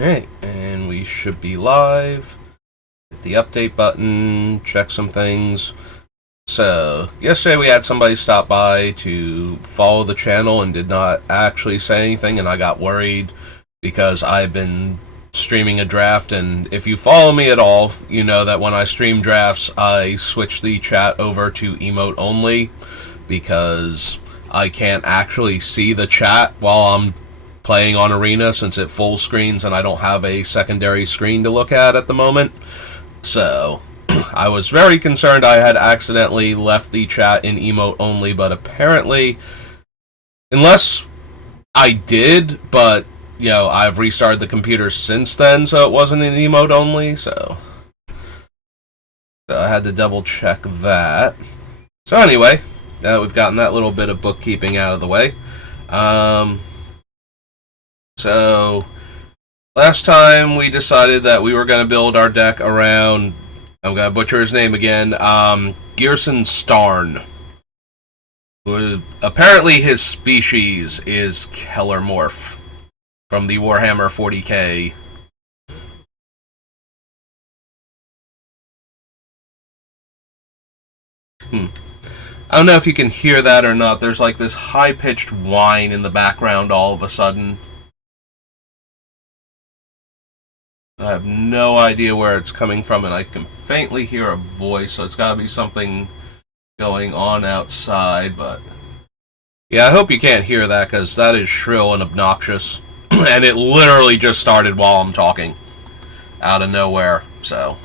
Alright, and we should be live. Hit the update button, check some things. So, yesterday we had somebody stop by to follow the channel and did not actually say anything, and I got worried because I've been streaming a draft, and if you follow me at all, you know that when I stream drafts, I switch the chat over to emote only because I can't actually see the chat while I'm playing on Arena since it full screens and I don't have a secondary screen to look at the moment. So, I was very concerned I had accidentally left the chat in emote only, but apparently, unless I did, but, you know, I've restarted the computer since then, so it wasn't in emote only, so I had to double check that. So anyway, now that we've gotten that little bit of bookkeeping out of the way, so last time we decided that we were going to build our deck around, I'm going to butcher his name again, Ghyrson Starn. Apparently his species is Kellermorph from the Warhammer 40k. I don't know if you can hear that or not. There's like this high-pitched whine in the background all of a sudden. I have no idea where it's coming from, and I can faintly hear a voice, so it's got to be something going on outside, but yeah, I hope you can't hear that, because that is shrill and obnoxious, and it literally just started while I'm talking, out of nowhere, so.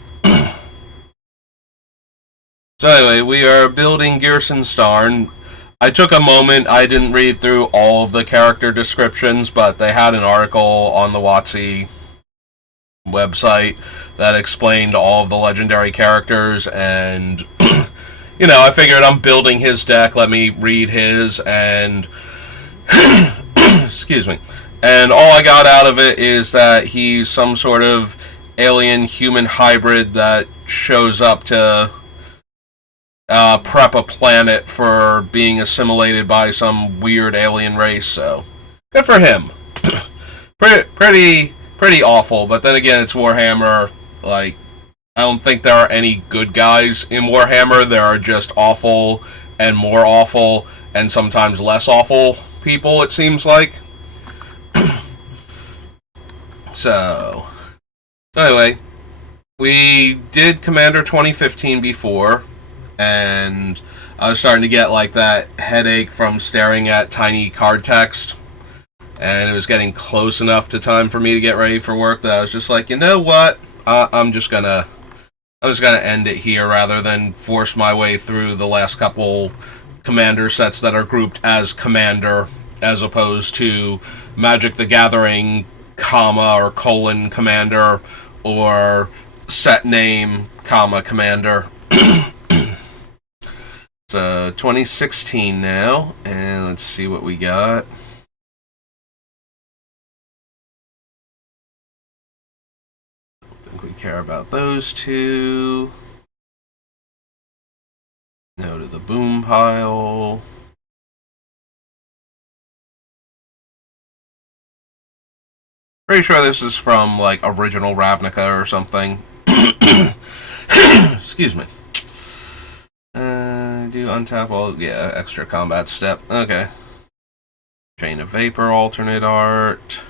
So anyway, we are building Ghyrson Starn. I took a moment, I didn't read through all of the character descriptions, but they had an article on the WotC website that explained all of the legendary characters, and you know, I figured I'm building his deck, let me read his, and excuse me, and all I got out of it is that he's some sort of alien-human hybrid that shows up to prep a planet for being assimilated by some weird alien race, so good for him. Pretty awful, but then again, it's Warhammer. Like, I don't think there are any good guys in Warhammer. There are just awful and more awful and sometimes less awful people, it seems like. So anyway, we did Commander 2015 before, and I was starting to get like that headache from staring at tiny card text, and it was getting close enough to time for me to get ready for work that I was just like, you know what, I'm just gonna end it here rather than force my way through the last couple Commander sets that are grouped as Commander as opposed to Magic the Gathering, comma or colon Commander, or set name, comma Commander. So 2016 now, and let's see what we got. I don't think we care about those two. No to the boom pile. Pretty sure this is from like original Ravnica or something. Excuse me. Do untap all, yeah, extra combat step. Okay. Chain of Vapor, alternate art.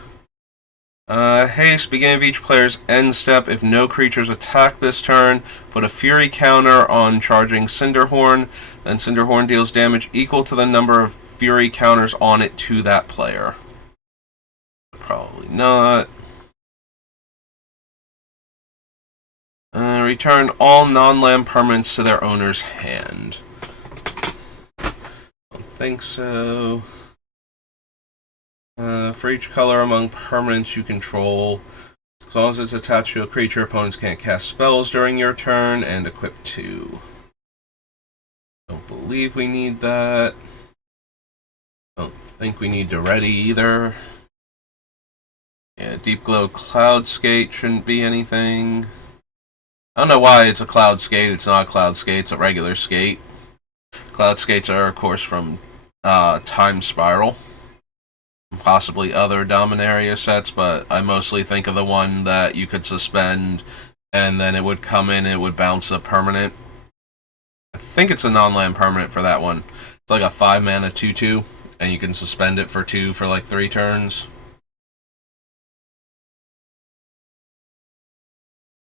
Haste, beginning of each player's end step. If no creatures attack this turn, put a Fury counter on charging Cinderhorn. Then Cinderhorn deals damage equal to the number of Fury counters on it to that player. Probably not. Return all non-land permanents to their owner's hand. Don't think so. For each color among permanents you control, as long as it's attached to a creature, opponents can't cast spells during your turn, and equip 2. Don't believe we need that. Don't think we need to ready either. Yeah, Deep Glow Cloud Skate shouldn't be anything. I don't know why it's a Cloud Skate. It's not a Cloud Skate, it's a regular skate. Cloud Skates are, of course, from Time Spiral. possibly other Dominaria sets, but I mostly think of the one that you could suspend, and then it would come in and it would bounce a permanent. I think it's a non-land permanent for that one. It's like a 5-mana 2/2, and you can suspend it for 2 for like 3 turns.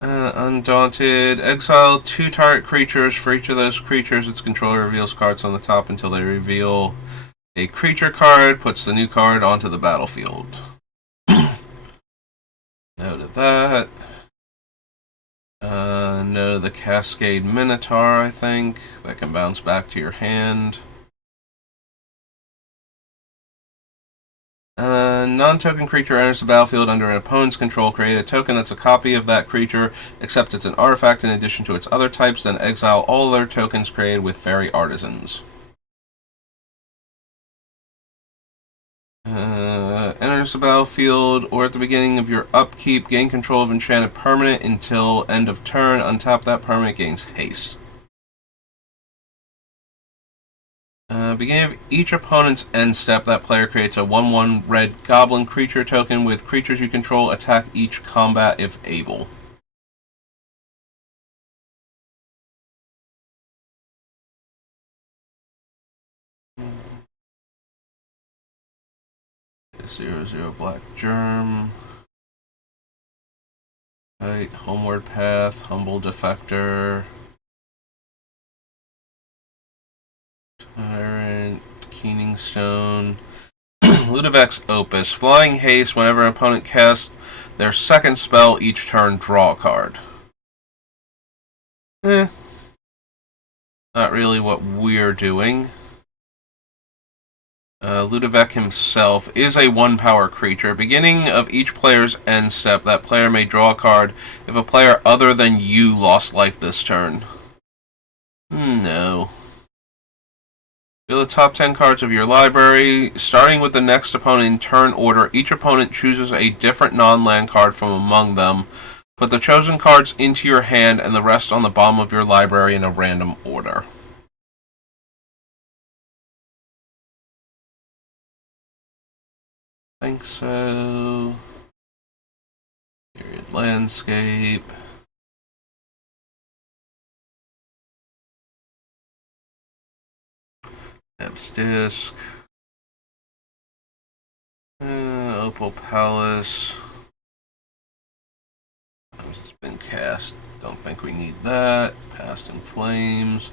Undaunted. Exile 2 target creatures. For each of those creatures, its controller reveals cards on the top until they reveal a creature card, puts the new card onto the battlefield. Noted that. No, the Cascade Minotaur, I think. That can bounce back to your hand. Non-token creature enters the battlefield under an opponent's control. Create a token that's a copy of that creature, except it's an artifact in addition to its other types, then exile all other tokens created with Fairy Artisans. Enters the battlefield, or at the beginning of your upkeep, gain control of enchanted permanent until end of turn. Untap that permanent, gains haste. Beginning of each opponent's end step, that player creates a 1/1 red goblin creature token with creatures you control attack each combat if able. Zero Black Germ. Right, Homeward Path, Humble Defector. Tyrant, Keening Stone. Ludovic's Opus. Flying Haste. Whenever an opponent casts their second spell each turn, draw a card. Not really what we're doing. Ludovic himself is a 1-power creature. Beginning of each player's end step, that player may draw a card if a player other than you lost life this turn. No. Fill the top 10 cards of your library. Starting with the next opponent in turn order, each opponent chooses a different non-land card from among them. Put the chosen cards into your hand and the rest on the bottom of your library in a random order. I think so. Period landscape. Neb's Disc. Opal Palace. It's been cast. Don't think we need that. Past in Flames.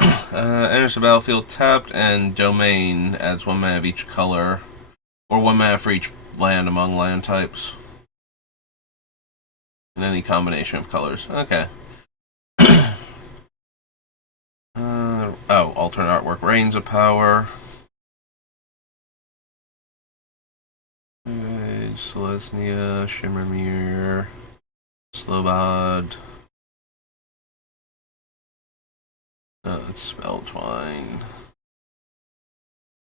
Enters the battlefield tapped, and Domain adds 1 mana of each color. Or 1 mana for each land among land types. In any combination of colors. Okay. Alternate artwork. Reigns of Power. Selesnya, Shimmermere, Slobod. It's Spelltwine.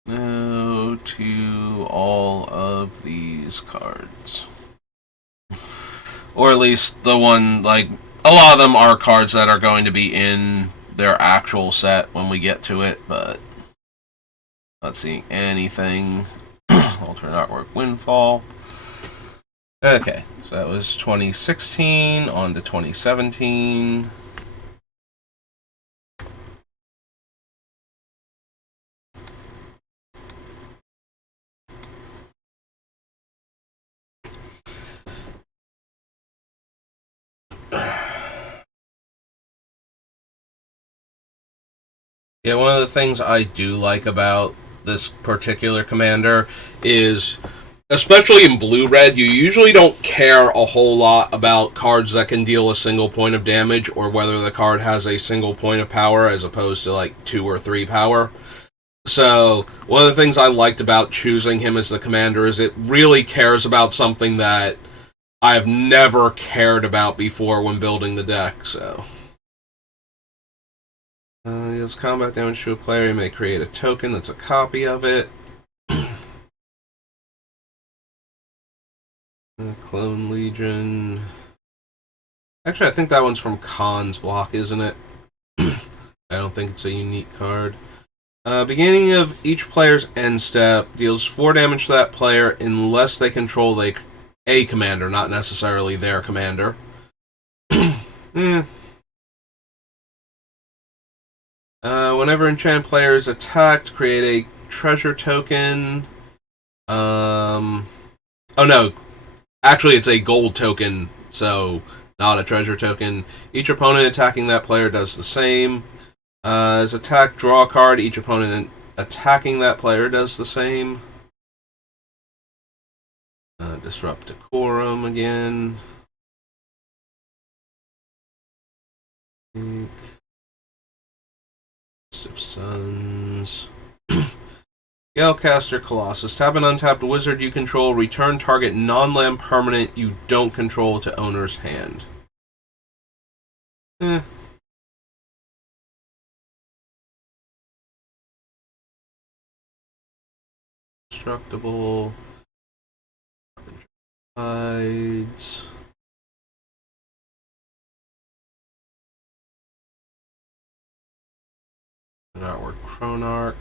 No to all of these cards. Or at least the one, like, a lot of them are cards that are going to be in their actual set when we get to it, but not seeing anything. Alternate artwork Windfall. Okay, so that was 2016, on to 2017. Yeah, one of the things I do like about this particular commander is, especially in blue-red, you usually don't care a whole lot about cards that can deal a single point of damage, or whether the card has a single point of power as opposed to like 2 or 3 power. So, one of the things I liked about choosing him as the commander is it really cares about something that I've never cared about before when building the deck, so... deals combat damage to a player. You may create a token that's a copy of it. Clone Legion. Actually, I think that one's from Khan's block, isn't it? I don't think it's a unique card. Beginning of each player's end step deals 4 damage to that player unless they control a commander, not necessarily their commander. Whenever enchanted player is attacked, create a treasure token. Oh no, actually it's a gold token, so not a treasure token. Each opponent attacking that player does the same. As attack, draw a card. Each opponent attacking that player does the same. Disrupt decorum again. Of Suns. Galecaster Colossus. Tap an untapped wizard you control. Return target non-land permanent you don't control to owner's hand. Destructible. Hides. Artwork Chronarch.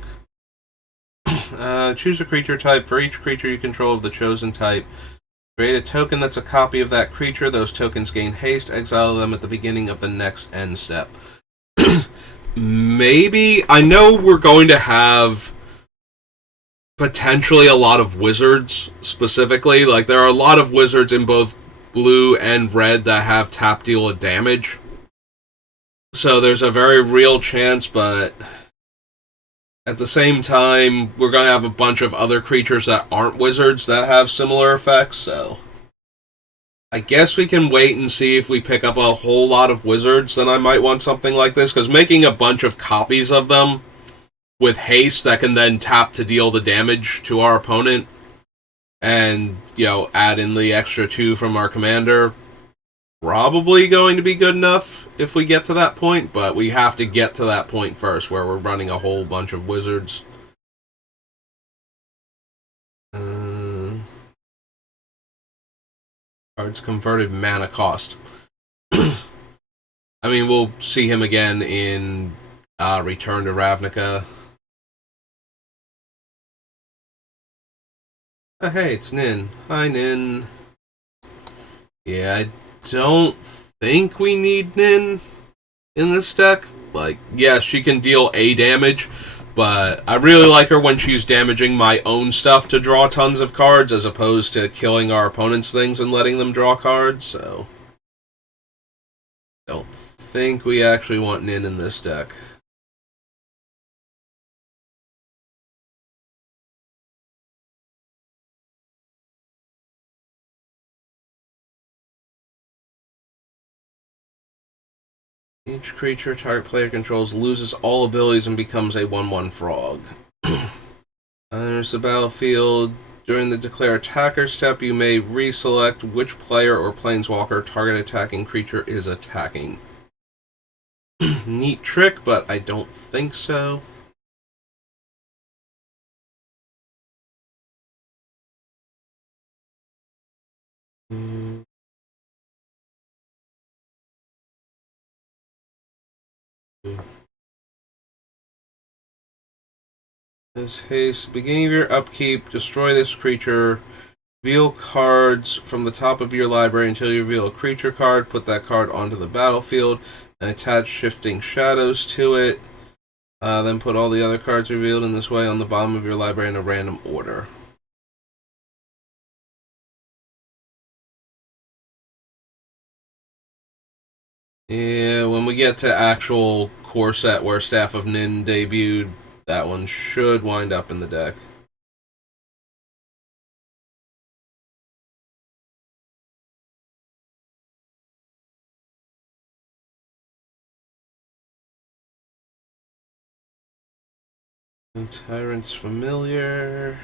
Choose a creature type. For each creature you control of the chosen type, create a token that's a copy of that creature. Those tokens gain haste. Exile them at the beginning of the next end step. Maybe. I know we're going to have potentially a lot of wizards, specifically. Like, there are a lot of wizards in both blue and red that have tap deal of damage. So there's a very real chance, but at the same time, we're going to have a bunch of other creatures that aren't wizards that have similar effects, so I guess we can wait and see if we pick up a whole lot of wizards, then I might want something like this, because making a bunch of copies of them with haste that can then tap to deal the damage to our opponent and, add in the extra 2 from our commander, probably going to be good enough if we get to that point, but we have to get to that point first where we're running a whole bunch of wizards. Cards converted mana cost. I mean, we'll see him again in Return to Ravnica. Oh, hey, it's Nin. Hi, Nin. Yeah, I don't think we need Nin in this deck. Like, yeah, she can deal A damage, but I really like her when she's damaging my own stuff to draw tons of cards, as opposed to killing our opponent's things and letting them draw cards, so don't think we actually want Nin in this deck. Each creature target player controls loses all abilities and becomes a 1/1 frog. Enters the battlefield. During the declare attacker step, you may reselect which player or planeswalker target attacking creature is attacking. Neat trick, but I don't think so. This haste. Beginning of your upkeep, destroy this creature. Reveal cards from the top of your library until you reveal a creature card. Put that card onto the battlefield and attach Shifting Shadows to it. Then put all the other cards revealed in this way on the bottom of your library in a random order. Yeah, when we get to actual core set where Staff of Nin debuted, that one should wind up in the deck. Tyrant's Familiar.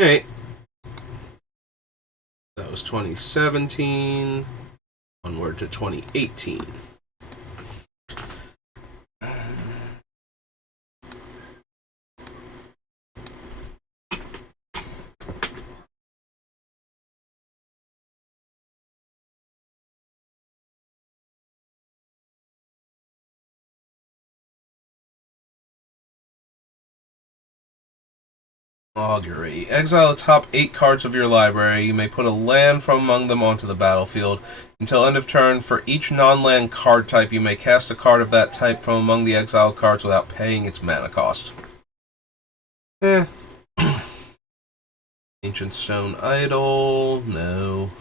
Alright. That was 2017. Onward to 2018. Augury. Exile the top 8 cards of your library. You may put a land from among them onto the battlefield. Until end of turn, for each non-land card type, you may cast a card of that type from among the exiled cards without paying its mana cost. Ancient Stone Idol. No.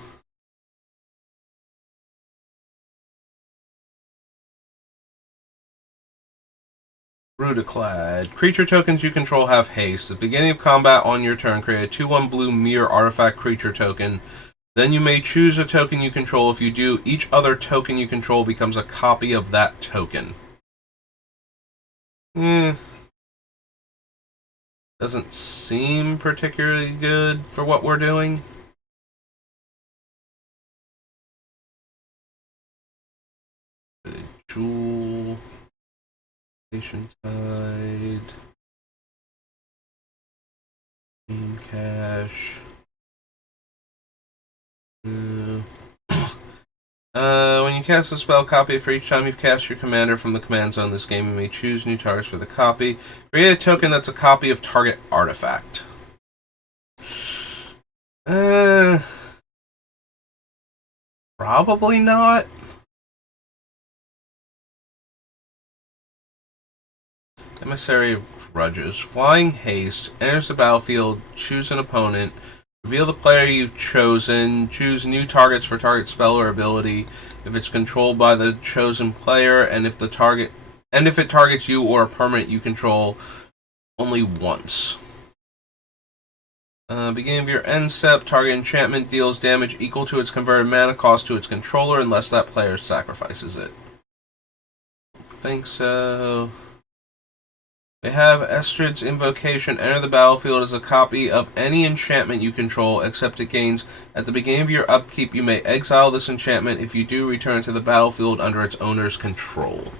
Rudiclad. Creature tokens you control have haste. At the beginning of combat on your turn, create a 2/1 blue mirror artifact creature token. Then you may choose a token you control. If you do, each other token you control becomes a copy of that token. Doesn't seem particularly good for what we're doing. Jewel. Patient Tide. Team Cash. When you cast a spell, copy it for each time you've cast your commander from the command zone this game. You may choose new targets for the copy. Create a token that's a copy of target artifact. Probably not. Emissary of Grudges. Flying Haste. Enters the battlefield. Choose an opponent. Reveal the player you've chosen. Choose new targets for target spell or ability if it's controlled by the chosen player, and if it targets you or a permanent you control only once. Beginning of your end step, target enchantment deals damage equal to its converted mana cost to its controller unless that player sacrifices it. Don't think so. They have Estrid's Invocation. Enter the battlefield as a copy of any enchantment you control, except it gains. At the beginning of your upkeep, you may exile this enchantment. If you do, return to the battlefield under its owner's control.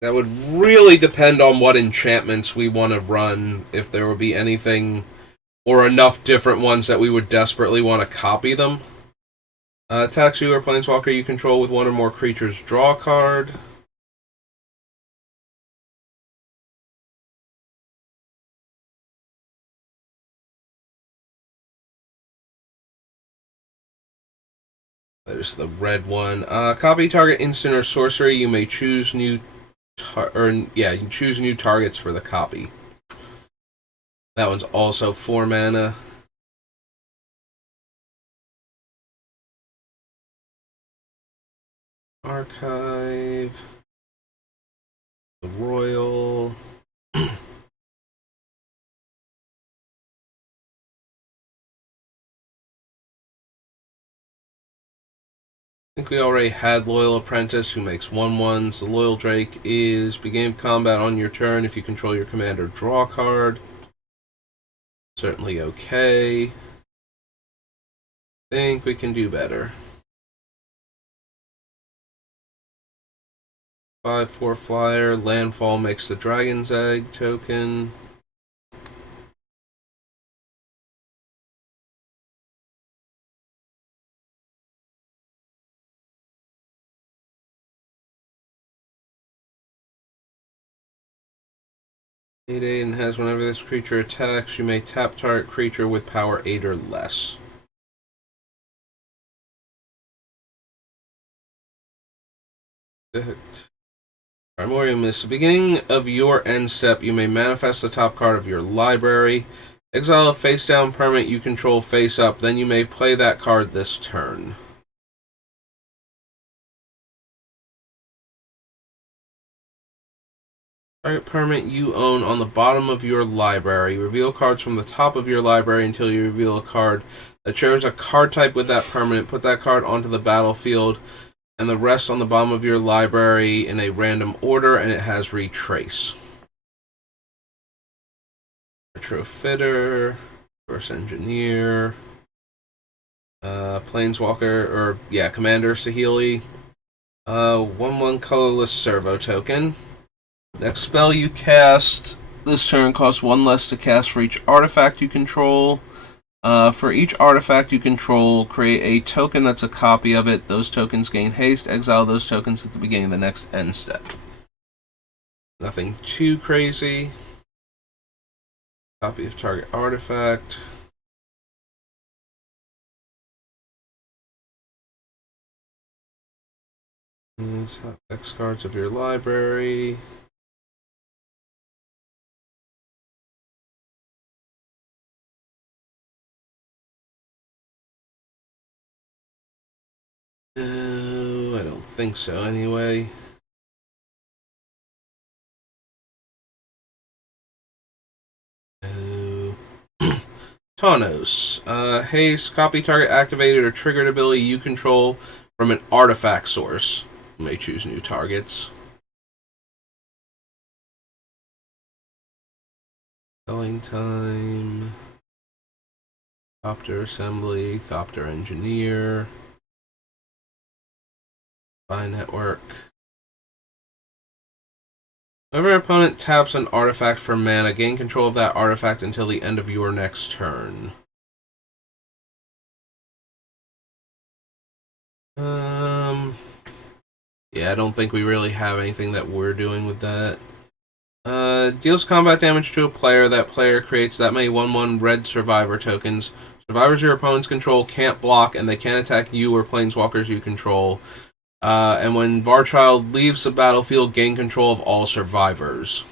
That would really depend on what enchantments we want to run, if there would be anything, or enough different ones that we would desperately want to copy them. Attacks you or planeswalker you control with one or more creatures. Draw a card. There's the red one. Copy target instant or sorcery. You may choose new you choose new targets for the copy. That one's also 4 mana. Archive. The Royal. I think we already had Loyal Apprentice, who makes 1/1s. The Loyal Drake is beginning of combat on your turn. If you control your commander, draw a card. Certainly okay. Think we can do better. 5/4 flyer. Landfall makes the Dragon's Egg token. And has whenever this creature attacks, you may tap target creature with power 8 or less. Primordium is the beginning of your end step. You may manifest the top card of your library. Exile a face down permanent you control face up. Then you may play that card this turn. Target permanent you own on the bottom of your library. Reveal cards from the top of your library until you reveal a card that shows a card type with that permanent. Put that card onto the battlefield, and the rest on the bottom of your library in a random order, and it has retrace. Retrofitter, Reverse Engineer, Planeswalker, Commander Saheeli. 1/1 colorless servo token. Next spell you cast this turn costs 1 less to cast for each artifact you control. For each artifact you control, create a token that's a copy of it. Those tokens gain haste. Exile those tokens at the beginning of the next end step. Nothing too crazy. Copy of target artifact. X cards of your library. No, I don't think so anyway. No. Taunos. Haste, copy target activated or triggered ability you control from an artifact source. You may choose new targets. Spelling time. Thopter assembly. Thopter engineer. Spy network. Whenever your opponent taps an artifact for mana, gain control of that artifact until the end of your next turn. Yeah, I don't think we really have anything that we're doing with that. Deals combat damage to a player. That player creates that many 1/1 red survivor tokens. Survivors your opponents control can't block, and they can't attack you or planeswalkers you control. And when Varchild leaves the battlefield, gain control of all survivors.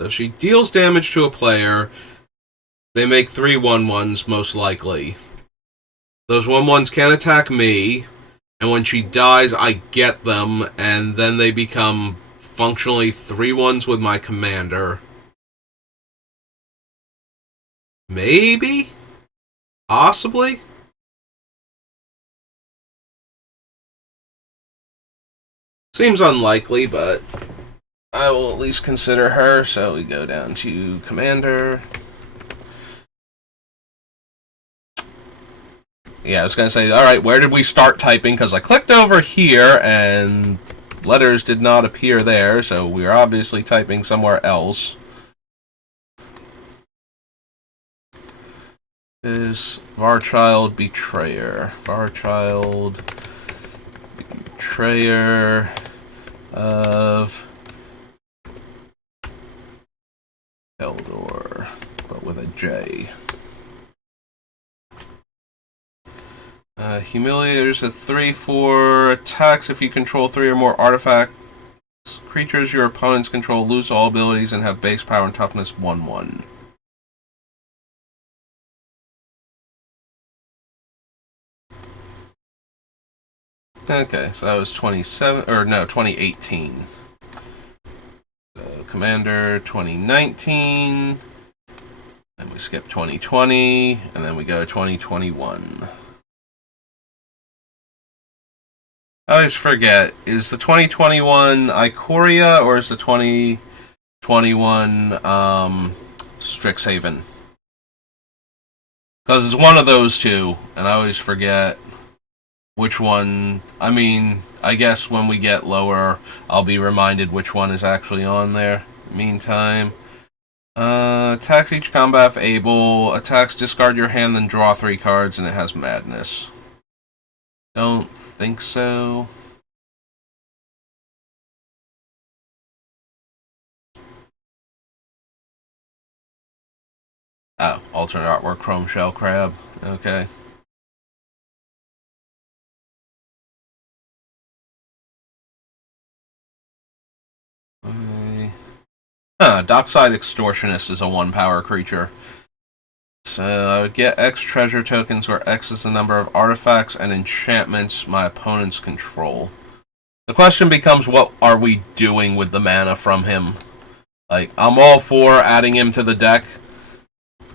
So she deals damage to a player. They make 3 1/1s, most likely. Those 1/1s can't attack me, and when she dies, I get them, and then they become functionally 3/1s with my commander. Maybe? Possibly? Seems unlikely, but I will at least consider her. So we go down to commander. Yeah, I was going to say, alright, where did we start typing? Because I clicked over here, and letters did not appear there, so we are obviously typing somewhere else. Is Varchild Betrayer. Varchild Betrayer of Eldor, but with a J. Humiliator's a 3/4 attacks if you control 3 or more artifacts. Creatures your opponents control lose all abilities and have base power and toughness 1/1. Okay, so that was 2018. So Commander 2019. Then we skip 2020, and then we go 2021. I always forget, is the 2021 Ikoria or is the 2021 Strixhaven? Because it's one of those two, and I always forget which one. I mean, I guess when we get lower, I'll be reminded which one is actually on there. Meantime, attacks each combat if able. Attacks discard your hand, then draw 3 cards, and it has madness. Don't think so. Oh, alternate artwork, Chrome Shell Crab. Okay. Dockside Extortionist is a 1-power creature. So I would get X treasure tokens, where X is the number of artifacts and enchantments my opponents control. The question becomes, what are we doing with the mana from him? Like, I'm all for adding him to the deck.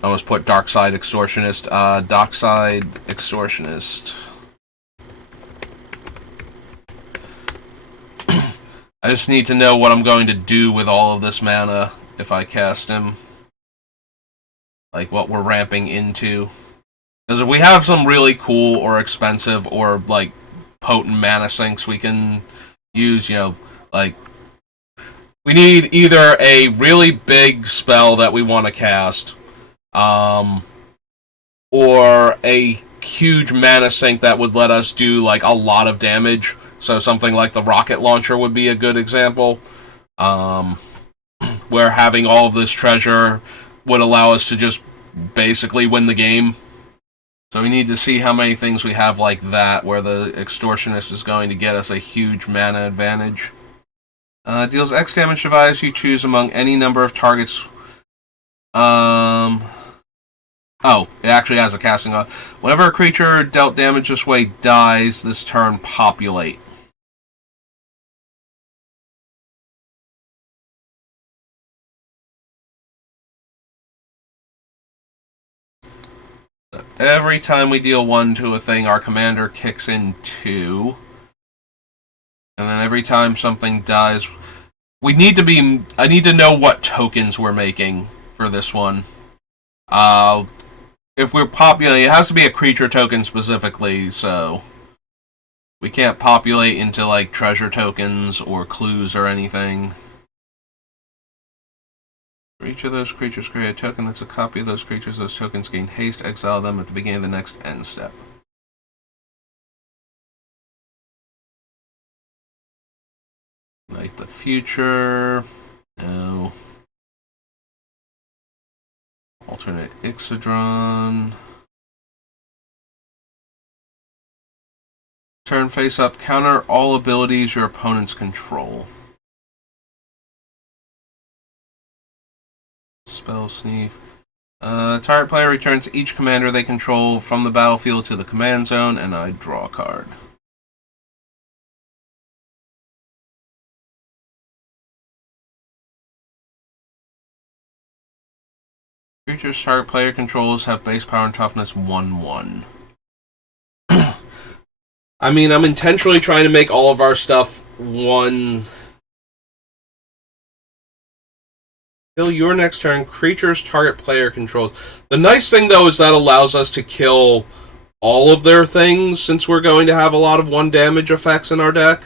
I almost put Darkside Extortionist. Dockside Extortionist. I just need to know what I'm going to do with all of this mana if I cast him. Like, what we're ramping into. Because if we have some really cool or expensive or, like, potent mana sinks we can use, you know, like, we need either a really big spell that we want to cast, or a huge mana sink that would let us do like a lot of damage. So something like the rocket launcher would be a good example, where having all of this treasure would allow us to just basically win the game. So we need to see how many things we have like that, where the Extortionist is going to get us a huge mana advantage. Deals X damage to values you choose among any number of targets. Oh, it actually has a casting on. Whenever a creature dealt damage this way dies, this turn populate. Every time we deal 1 to a thing, our commander kicks in 2. And then every time something dies, I need to know what tokens we're making for this one. If we're populating, it has to be a creature token specifically, so we can't populate into like treasure tokens or clues or anything. For each of those creatures, create a token that's a copy of those creatures. Those tokens gain haste. Exile them at the beginning of the next end step. Night the Future. No. Alternate Ixodron. Turn face up. Counter all abilities your opponents control. Spell Sneak. Target player returns each commander they control from the battlefield to the command zone, and I draw a card. Creatures target player controls have base power and toughness 1/1. I mean, I'm intentionally trying to make all of our stuff 1. Kill your next turn. Creatures target player controls. The nice thing, though, is that allows us to kill all of their things, since we're going to have a lot of 1 damage effects in our deck.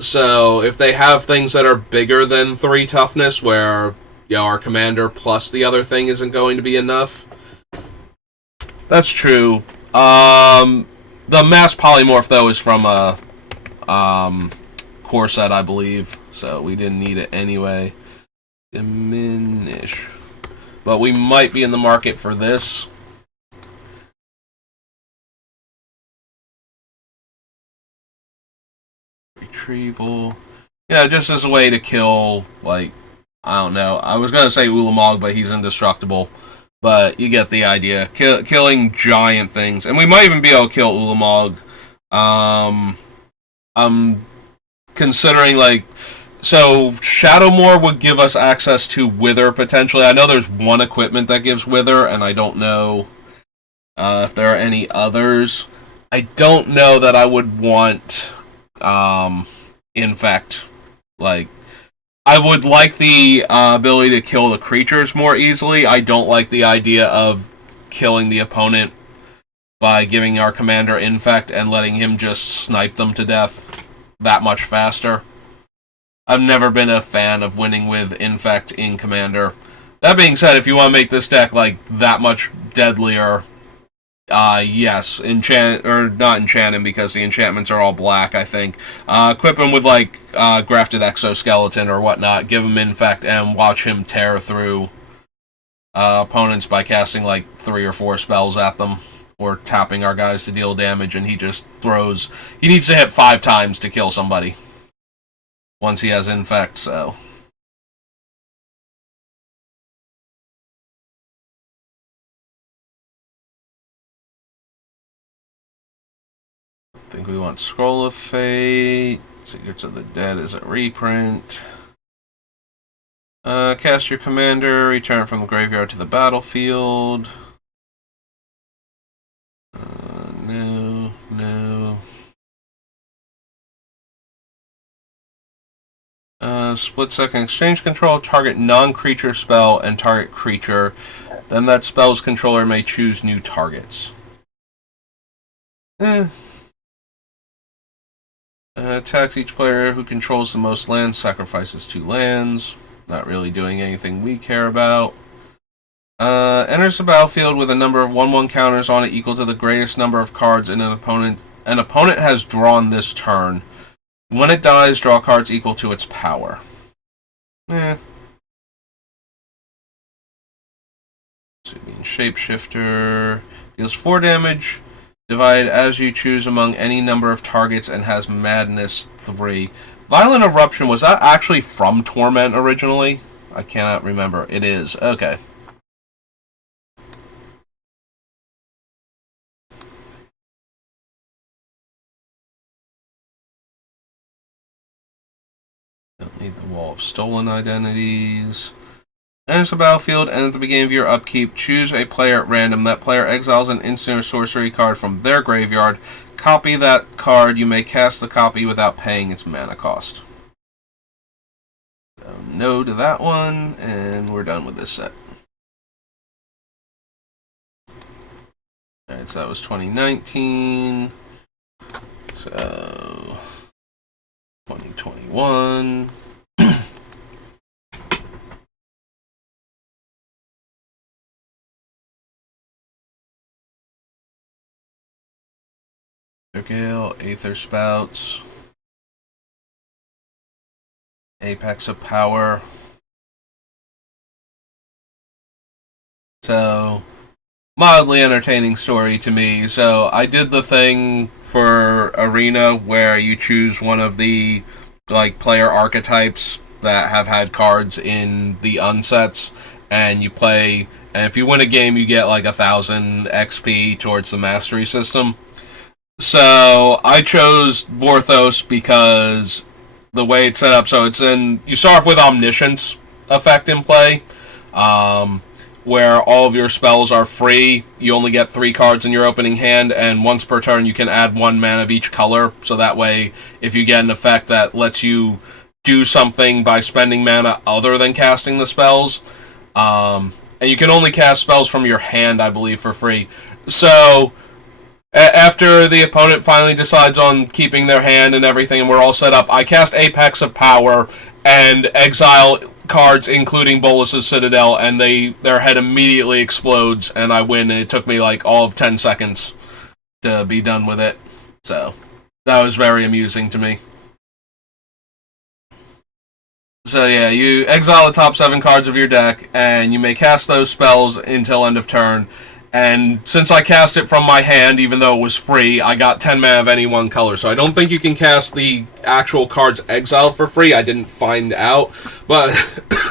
So, if they have things that are bigger than 3 toughness, where our commander plus the other thing isn't going to be enough. That's true. The mass polymorph, though, is from a core set, I believe. So we didn't need it anyway. Diminish. But we might be in the market for this. Retrieval. Yeah, just as a way to kill, like, I don't know. I was going to say Ulamog, but he's indestructible. But you get the idea. Killing giant things. And we might even be able to kill Ulamog. I'm considering, like... So, Shadowmoor would give us access to Wither, potentially. I know there's one equipment that gives Wither, and I don't know if there are any others. I don't know that I would want Infect. Like... I would like the ability to kill the creatures more easily. I don't like the idea of killing the opponent by giving our commander Infect and letting him just snipe them to death that much faster. I've never been a fan of winning with Infect in Commander. That being said, if you want to make this deck like that much deadlier, yes, enchant or not enchant him because the enchantments are all black. I think equip him with like grafted exoskeleton or whatnot. Give him Infect and watch him tear through opponents by casting like 3 or 4 spells at them or tapping our guys to deal damage, and he just throws. He needs to hit 5 times to kill somebody once he has Infect. So. I think we want Scroll of Fate. Secrets of the Dead is a reprint. Cast your commander, return from the graveyard to the battlefield. No. Split second exchange control, target non-creature spell and target creature. Then that spell's controller may choose new targets. Attacks each player who controls the most lands, sacrifices 2 lands. Not really doing anything we care about. Enters the battlefield with a number of 1/1 counters on it equal to the greatest number of cards in an opponent. An opponent has drawn this turn. When it dies, draw cards equal to its power. Eh. So being Shapeshifter deals 4 damage. Divide as you choose among any number of targets and has Madness 3. Violent Eruption, was that actually from Torment originally? I cannot remember. It is. Okay. Don't need the Wall of Stolen Identities. Enters the battlefield, and at the beginning of your upkeep, choose a player at random. That player exiles an instant or sorcery card from their graveyard. Copy that card. You may cast the copy without paying its mana cost. So no to that one, and we're done with this set. Alright, so that was 2019. So 2021. Gale, Aether Spouts, Apex of Power. So, mildly entertaining story to me. So, I did the thing for Arena where you choose one of the player archetypes that have had cards in the unsets, and you play. And if you win a game, you get 1,000 XP towards the mastery system. So I chose Vorthos because the way it's set up, so it's in. You start off with Omniscience effect in play, where all of your spells are free. You only get 3 cards in your opening hand, and once per turn you can add 1 mana of each color. So that way, if you get an effect that lets you do something by spending mana other than casting the spells, and you can only cast spells from your hand, I believe, for free. So after the opponent finally decides on keeping their hand and everything, and we're all set up, I cast Apex of Power and exile cards, including Bolas's Citadel, and their head immediately explodes, and I win. And it took me all of 10 seconds to be done with it. So that was very amusing to me. So yeah, you exile the top 7 cards of your deck, and you may cast those spells until end of turn. And since I cast it from my hand, even though it was free, I got 10 mana of any one color. So I don't think you can cast the actual cards exiled for free. I didn't find out. But,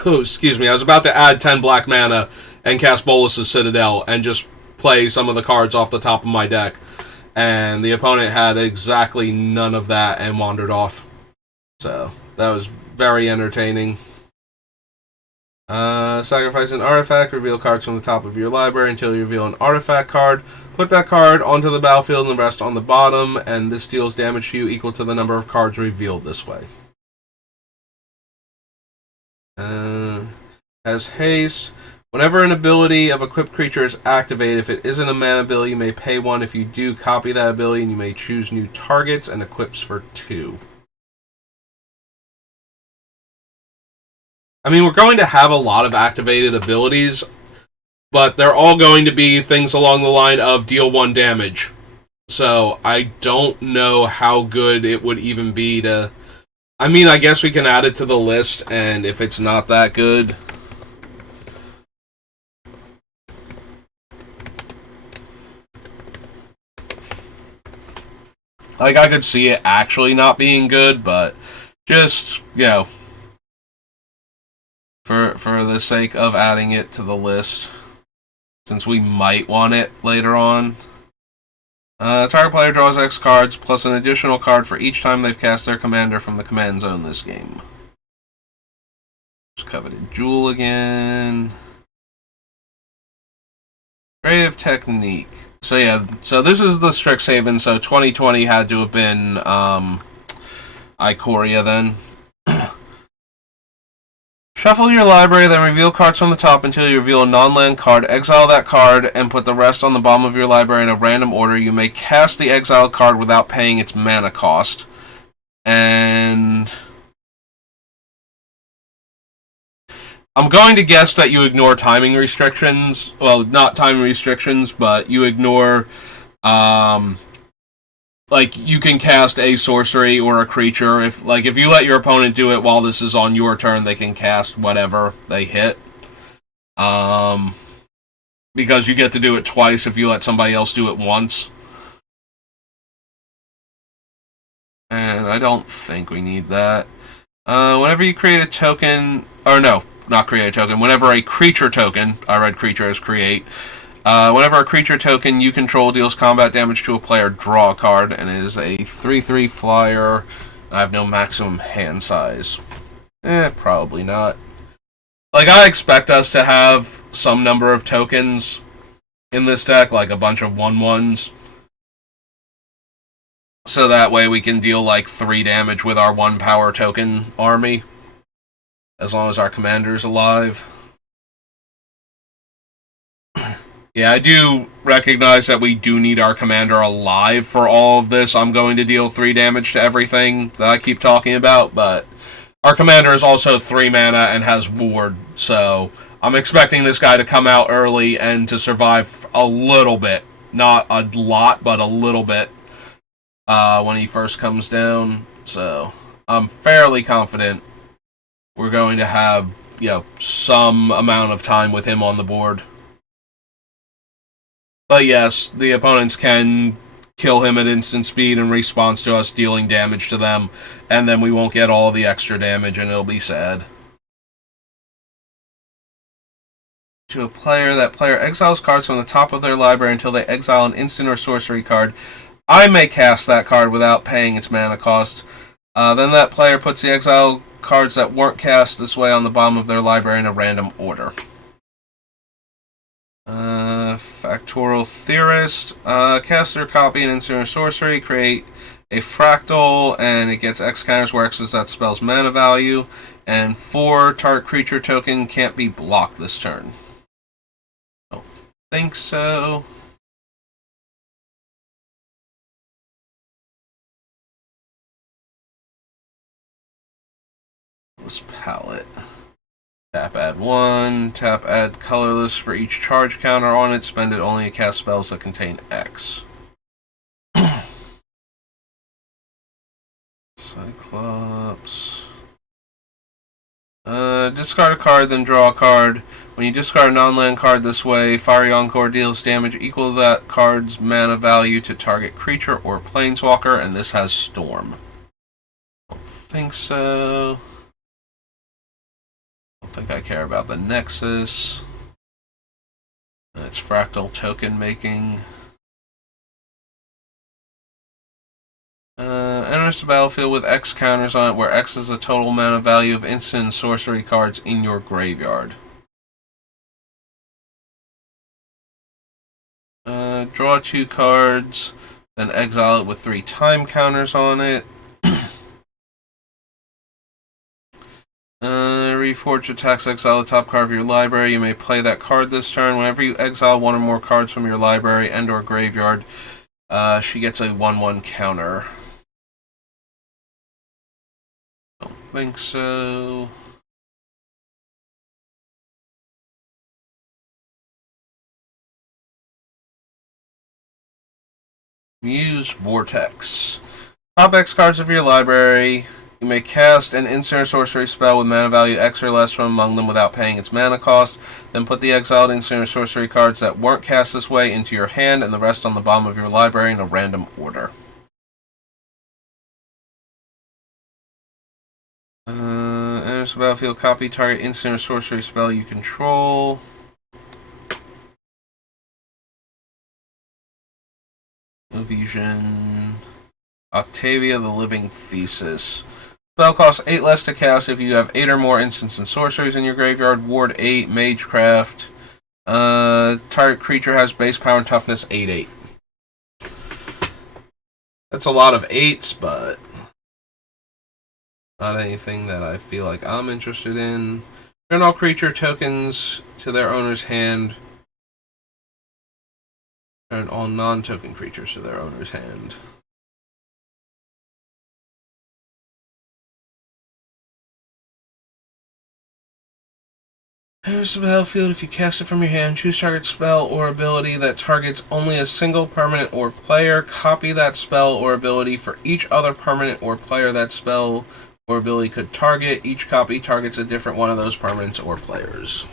oh, excuse me, I was about to add 10 black mana and cast Bolas's Citadel and just play some of the cards off the top of my deck. And the opponent had exactly none of that and wandered off. So that was very entertaining. Sacrifice an artifact, reveal cards from the top of your library until you reveal an artifact card. Put that card onto the battlefield and the rest on the bottom, and this deals damage to you equal to the number of cards revealed this way. As haste, whenever an ability of equipped creature is activated, if it isn't a mana ability, you may pay 1. If you do, copy that ability, and you may choose new targets and equips for 2. I mean, we're going to have a lot of activated abilities, but they're all going to be things along the line of deal 1 damage. So I don't know how good it would even be to... I mean, I guess we can add it to the list, and if it's not that good... I could see it actually not being good, but just, for the sake of adding it to the list, since we might want it later on. Target player draws X cards, plus an additional card for each time they've cast their commander from the command zone this game. Just Coveted Jewel again. Creative Technique. So yeah, so this is the Strixhaven, so 2020 had to have been Ikoria then. Shuffle your library, then reveal cards from the top until you reveal a non-land card. Exile that card and put the rest on the bottom of your library in a random order. You may cast the exiled card without paying its mana cost. And I'm going to guess that you ignore timing restrictions. Well, not timing restrictions, but you ignore, um, like, you can cast a sorcery or a creature. If you let your opponent do it while this is on your turn, they can cast whatever they hit. Um, because you get to do it twice if you let somebody else do it once. And I don't think we need that. Whenever you create a token, or no, not create a token. Whenever a creature token, I read creature as create. Whenever a creature token you control deals combat damage to a player, draw a card, and it is a 3/3 flyer. I have no maximum hand size. Probably not. Like, I expect us to have some number of tokens in this deck, like a bunch of 1/1s. So that way we can deal like 3 damage with our 1 power token army. As long as our commander's alive. Yeah, I do recognize that we do need our commander alive for all of this. I'm going to deal 3 damage to everything that I keep talking about, but our commander is also 3 mana and has ward, so I'm expecting this guy to come out early and to survive a little bit. Not a lot, but a little bit when he first comes down. So I'm fairly confident we're going to have, some amount of time with him on the board. But yes, the opponents can kill him at instant speed in response to us dealing damage to them, and then we won't get all the extra damage, and it'll be sad. To a player, that player exiles cards from the top of their library until they exile an instant or sorcery card. I may cast that card without paying its mana cost. Then that player puts the exile cards that weren't cast this way on the bottom of their library in a random order. Factorial Theorist. Caster copy an instant or sorcery, create a fractal, and it gets X counters where X is that spell's mana value. And 4 target creature token can't be blocked this turn. Don't think so. This palette. Tap add 1, tap add colorless for each charge counter on it, spend it only to cast spells that contain X. Cyclops. Discard a card, then draw a card. When you discard a non-land card this way, Fiery Encore deals damage equal to that card's mana value to target creature or planeswalker, and this has Storm. Don't think so. Don't think I care about the Nexus. It's fractal token making. Enters the battlefield with X counters on it, where X is the total mana value of instant and sorcery cards in your graveyard. Draw 2 cards, then exile it with 3 time counters on it. Reforge attacks, exile the top card of your library. You may play that card this turn. Whenever you exile 1 or more cards from your library and or graveyard, she gets a 1/1 counter. Don't think so. Muse Vortex. Top X cards of your library. You may cast an instant or sorcery spell with mana value X or less from among them without paying its mana cost. Then put the exiled instant or sorcery cards that weren't cast this way into your hand and the rest on the bottom of your library in a random order. Enters the battlefield, copy target instant or sorcery spell you control. Vision. Octavia the Living Thesis. Spell costs 8 less to cast if you have 8 or more instants and sorceries in your graveyard. Ward 8, Magecraft. Target creature has base power and toughness 8/8. That's a lot of 8s, but not anything that I feel like I'm interested in. Turn all creature tokens to their owner's hand. Turn all non-token creatures to their owner's hand. Here's the battlefield. If you cast it from your hand, choose target spell or ability that targets only a single permanent or player. Copy that spell or ability for each other permanent or player that spell or ability could target. Each copy targets a different one of those permanents or players.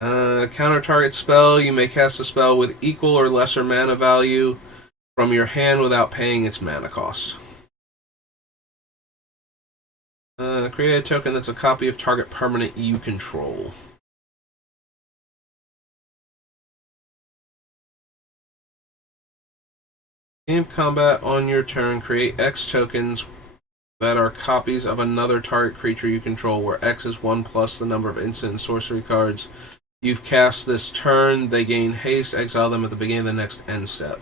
Counter target spell. You may cast a spell with equal or lesser mana value from your hand without paying its mana cost. Create a token that's a copy of target permanent you control. In combat on your turn, create X tokens that are copies of another target creature you control, where X is 1 plus the number of instant and sorcery cards you've cast this turn. They gain haste. Exile them at the beginning of the next end step.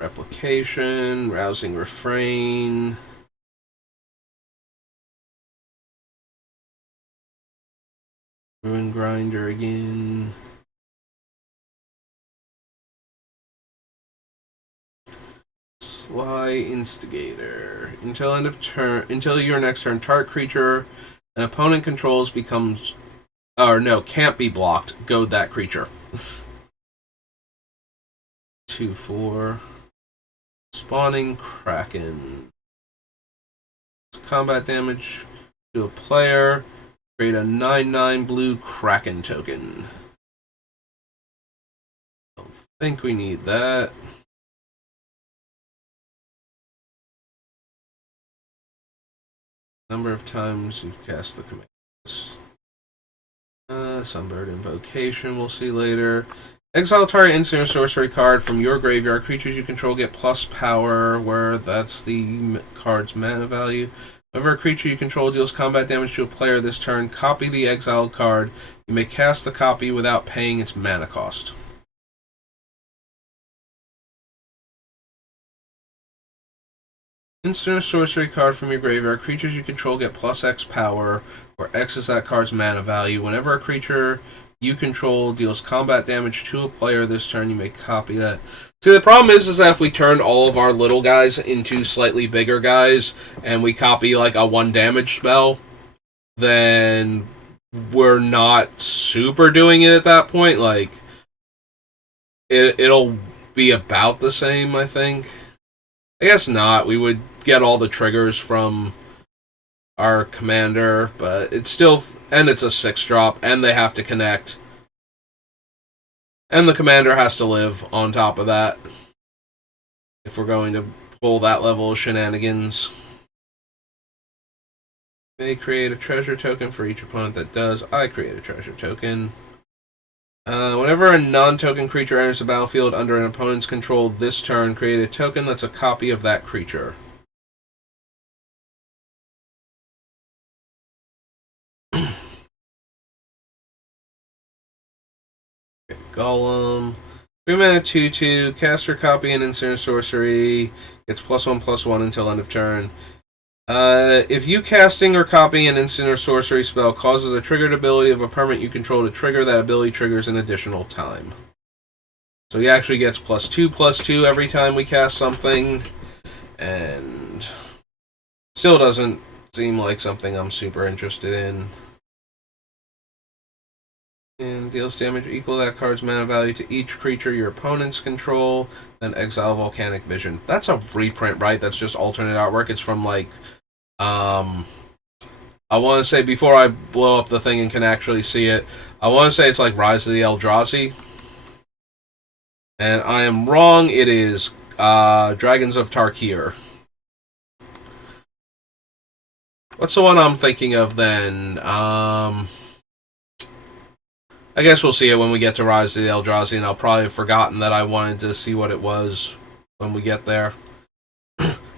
Replication, rousing refrain. Ruin grinder again. Sly instigator. Until end of turn, until your next turn, target creature an opponent controls becomes, or no, can't be blocked. Goad that creature. 2/4. Spawning Kraken. Combat damage to a player. Create a 9/9 blue Kraken token. Don't think we need that. Number of times you've cast the commands. Sunbird Invocation, we'll see later. Exile target instant or sorcery card from your graveyard. Creatures you control get plus power, where that's the card's mana value. Whenever a creature you control deals combat damage to a player this turn, copy the exiled card. You may cast the copy without paying its mana cost. Instant or sorcery card from your graveyard. Creatures you control get plus X power, where X is that card's mana value. Whenever a creature you control deals combat damage to a player this turn, you may copy that. See, the problem is that if we turn all of our little guys into slightly bigger guys, and we copy like a 1 damage spell, then we're not super doing it at that point. Like, it'll be about the same, I think. I guess not. We would get all the triggers from our commander, but it's still, and it's a 6-drop, and they have to connect. And the commander has to live on top of that, if we're going to pull that level of shenanigans. They create a treasure token for each opponent that does. I create a treasure token. Whenever a non-token creature enters the battlefield under an opponent's control this turn, create a token that's a copy of that creature. Golem. 3-mana 2/2. Caster copy an instant sorcery. Gets +1/+1 until end of turn. If you casting or copying an instant or sorcery spell causes a triggered ability of a permanent you control to trigger, that ability triggers an additional time. So he actually gets +2/+2 every time we cast something. And still doesn't seem like something I'm super interested in. And deals damage equal to that card's mana value to each creature your opponents control. Then exile Volcanic Vision. That's a reprint, right? That's just alternate artwork. It's from like, I want to say, before I blow up the thing and can actually see it, I want to say it's like Rise of the Eldrazi. And I am wrong. It is Dragons of Tarkir. What's the one I'm thinking of then? I guess we'll see it when we get to Rise of the Eldrazi, and I'll probably have forgotten that I wanted to see what it was when we get there.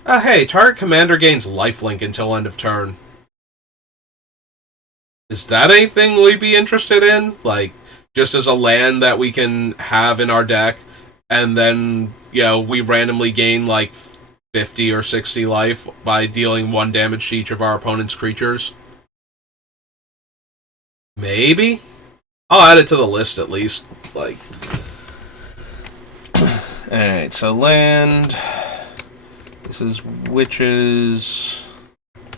Hey, target commander gains lifelink until end of turn. Is that anything we'd be interested in? Like, just as a land that we can have in our deck, and then, you know, we randomly gain like 50 or 60 life by dealing 1 damage to each of our opponent's creatures? Maybe? I'll add it to the list at least. Like, Alright, so land. This is Witch's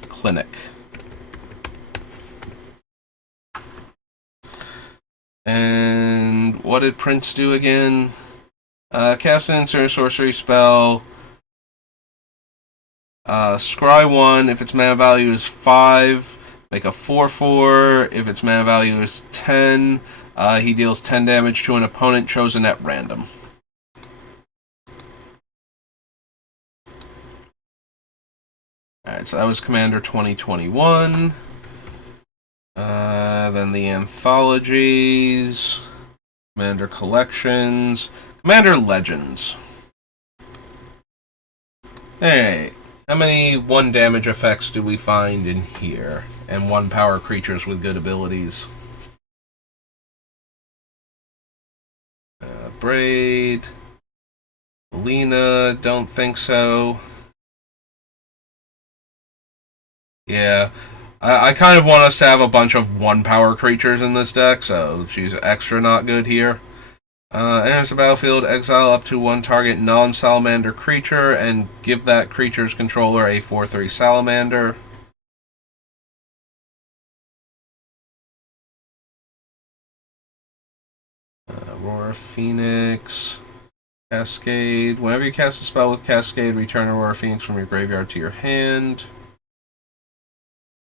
Clinic. And what did Prince do again? Cast an insert sorcery spell. Scry 1, if its mana value is 5, make a 4/4. If its mana value is 10, he deals 10 damage to an opponent chosen at random. Alright, so that was Commander 2021. Then the anthologies, Commander Collections, Commander Legends. Alright, how many 1 damage effects do we find in here? And 1 power creatures with good abilities. Braid. Lena, don't think so. Yeah. I kind of want us to have a bunch of 1 power creatures in this deck, so she's extra not good here. Enters the battlefield, exile up to 1 target non-salamander creature, and give that creature's controller a 4/3 salamander. Aurora Phoenix. Cascade. Whenever you cast a spell with Cascade, return Aurora Phoenix from your graveyard to your hand.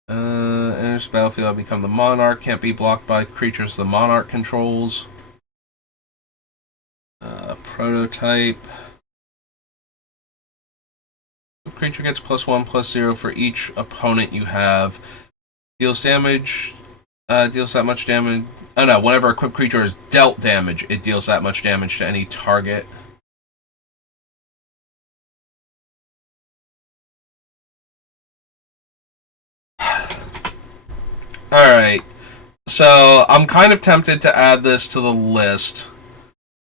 Enters the battlefield, become the Monarch. Can't be blocked by creatures the Monarch controls. Prototype. The creature gets +1/+0 for each opponent you have. Deals damage. Deals that much damage. Oh no, whenever a equipped creature is dealt damage, it deals that much damage to any target. Alright. So, I'm kind of tempted to add this to the list.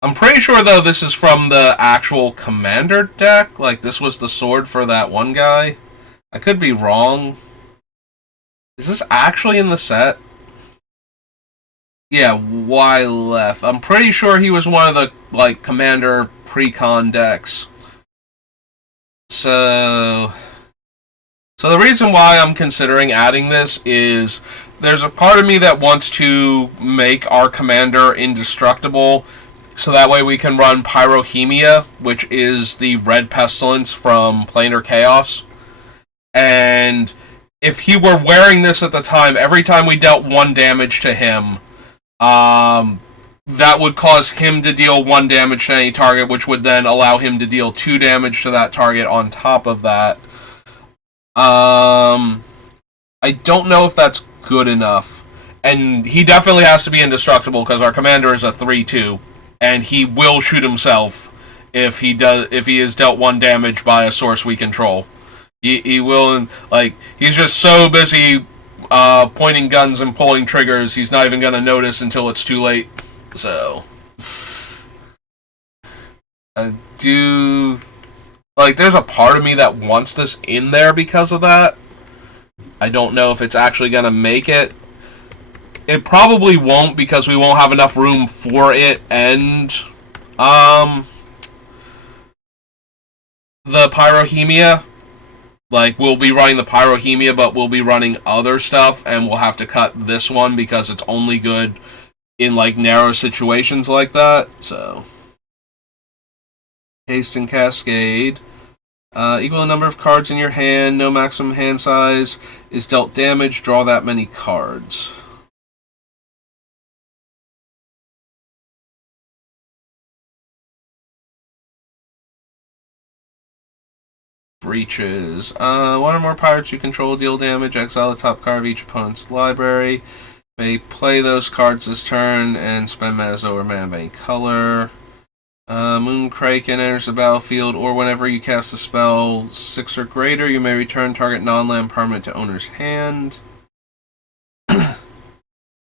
I'm pretty sure, though, this is from the actual Commander deck. Like, this was the sword for that one guy. I could be wrong. Is this actually in the set? Yeah, Yleth. I'm pretty sure he was one of the, like, Commander pre-con decks. So the reason why I'm considering adding this is there's a part of me that wants to make our Commander indestructible, so that way we can run Pyrohemia, which is the red pestilence from Planar Chaos. And if he were wearing this at the time, every time we dealt 1 damage to him, that would cause him to deal 1 damage to any target, which would then allow him to deal 2 damage to that target on top of that. I don't know if that's good enough. And he definitely has to be indestructible because our commander is a 3/2, and he will shoot himself if he is dealt 1 damage by a source we control. He will, like, he's just so busy pointing guns and pulling triggers, he's not even gonna notice until it's too late. So I do, like, there's a part of me that wants this in there because of that. I don't know if it's actually gonna make it. It probably won't because we won't have enough room for it and the Pyrohemia. Like, we'll be running the Pyrohemia, but we'll be running other stuff, and we'll have to cut this one because it's only good in, like, narrow situations like that. So, Haste and Cascade. Equal the number of cards in your hand, no maximum hand size, is dealt damage, draw that many cards. Breaches. 1 or more pirates you control deal damage, exile the top card of each opponent's library. May play those cards this turn and spend mana over mana of any color. Moonkraken enters the battlefield, or whenever you cast a spell 6 or greater, you may return target non-land permanent to owner's hand.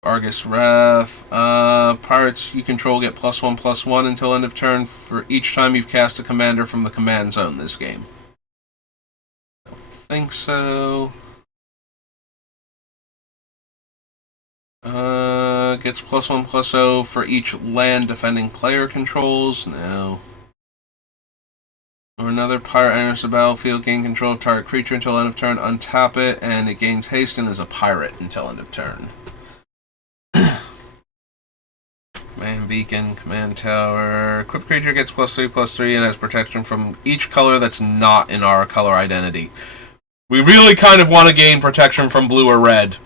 Argus Wrath. Pirates you control get +1/+1 until end of turn for each time you've cast a commander from the command zone this game. I think so. Gets +1/+0 for each land defending player controls. No. Or another pirate enters the battlefield, gain control of target creature until end of turn, untap it, and it gains haste and is a pirate until end of turn. Command beacon, command tower. Equipped creature gets +3/+3 and has protection from each color that's not in our color identity. We really kind of want to gain protection from blue or red,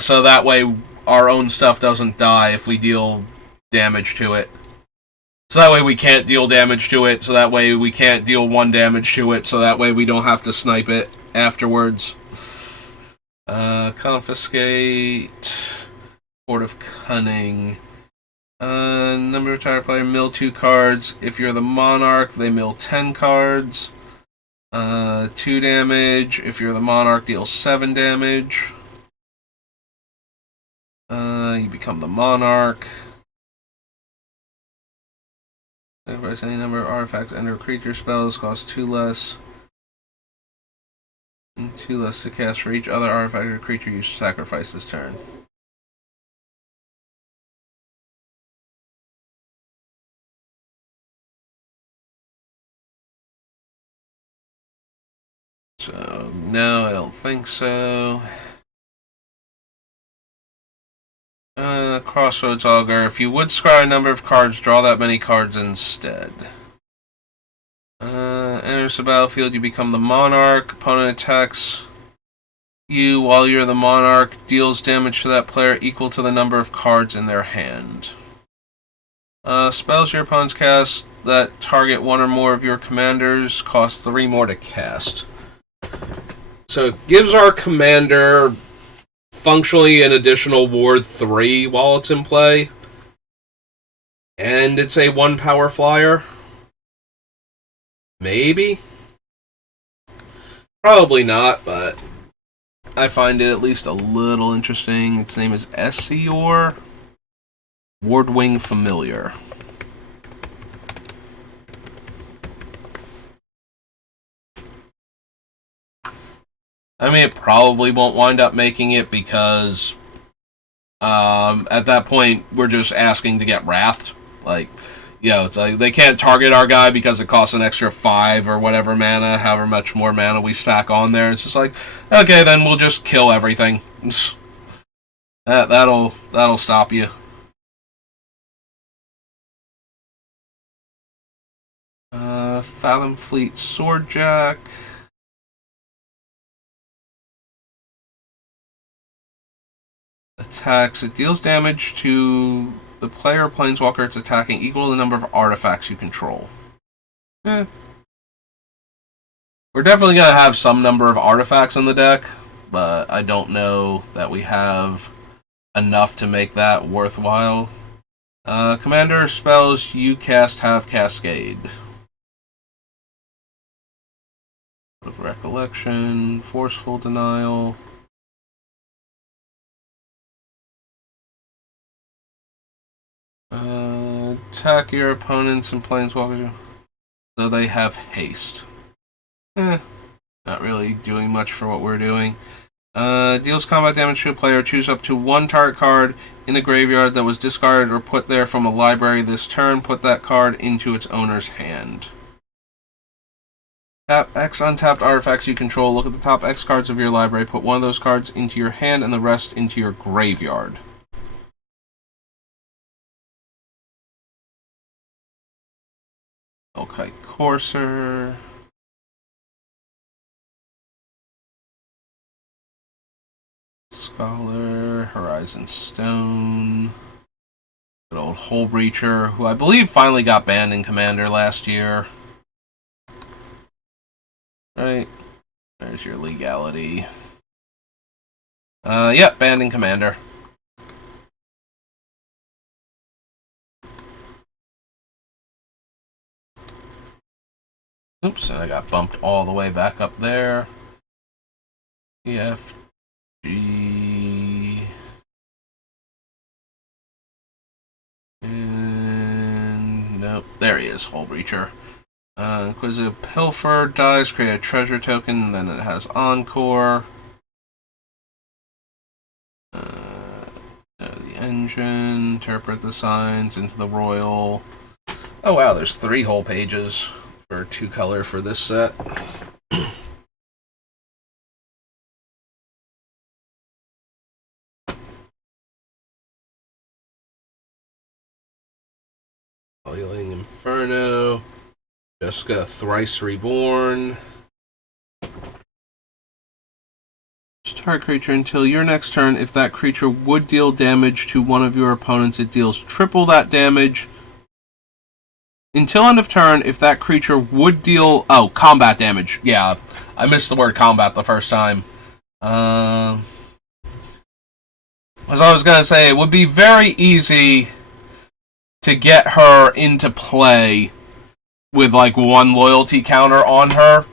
so that way our own stuff doesn't die if we deal damage to it. So that way we can't deal damage to it, so that way we can't deal 1 damage to it, so that way we don't have to snipe it afterwards. Confiscate. Court of Cunning. Number of target player, mill 2 cards. If you're the Monarch, they mill 10 cards. 2 damage. If you're the Monarch, deal 7 damage. You become the Monarch. Sacrifice any number of artifacts enter creature spells, cost 2 less. And 2 less to cast for each other artifact or creature you sacrifice this turn. So, no, I don't think so. Crossroads Augur. If you would scry a number of cards, draw that many cards instead. Enters the battlefield, you become the Monarch. Opponent attacks you while you're the Monarch, deals damage to that player equal to the number of cards in their hand. Spells your opponents cast that target 1 or more of your commanders cost 3 more to cast. So it gives our commander functionally an additional ward 3 while it's in play. And it's a 1 power flyer. Maybe? Probably not, but I find it at least a little interesting. Its name is Essior, Wardwing Familiar. I mean, it probably won't wind up making it because at that point we're just asking to get wrathed. Like, you know, it's like they can't target our guy because it costs an extra 5 or whatever mana, however much more mana we stack on there. It's just like, okay, then we'll just kill everything. That'll stop you. Fathom Fleet Swordjack. Attacks. It deals damage to the player or planeswalker it's attacking equal to the number of artifacts you control. We're definitely going to have some number of artifacts in the deck, but I don't know that we have enough to make that worthwhile. Commander spells you cast have Cascade. Of Recollection, Forceful Denial. Attack your opponents and planeswalkers so they have haste. Not really doing much for what we're doing. Deals combat damage to a player. Choose up to 1 target card in a graveyard that was discarded or put there from a library this turn. Put that card into its owner's hand. Tap X untapped artifacts you control. Look at the top X cards of your library. Put 1 of those cards into your hand and the rest into your graveyard. Okay, Courser. Scholar, Horizon Stone. Good old Hole Breacher, who I believe finally got banned in Commander last year. Right. There's your legality. Yep, banned in Commander. Oops, and I got bumped all the way back up there. EF, G. And nope, there he is, Hole Breacher. Inquisitive Pilfer dies, create a treasure token, and then it has Encore. The engine, interpret the signs into the royal. Oh wow, there's 3 whole pages or 2-color for this set. Boiling Inferno. Jessica Thrice Reborn. Target creature until your next turn. If that creature would deal damage to one of your opponents, it deals triple that damage. Until end of turn, if that creature would deal... Oh, combat damage. Yeah, I missed the word combat the first time. As I was going to say, it would be very easy to get her into play with, like, 1 loyalty counter on her.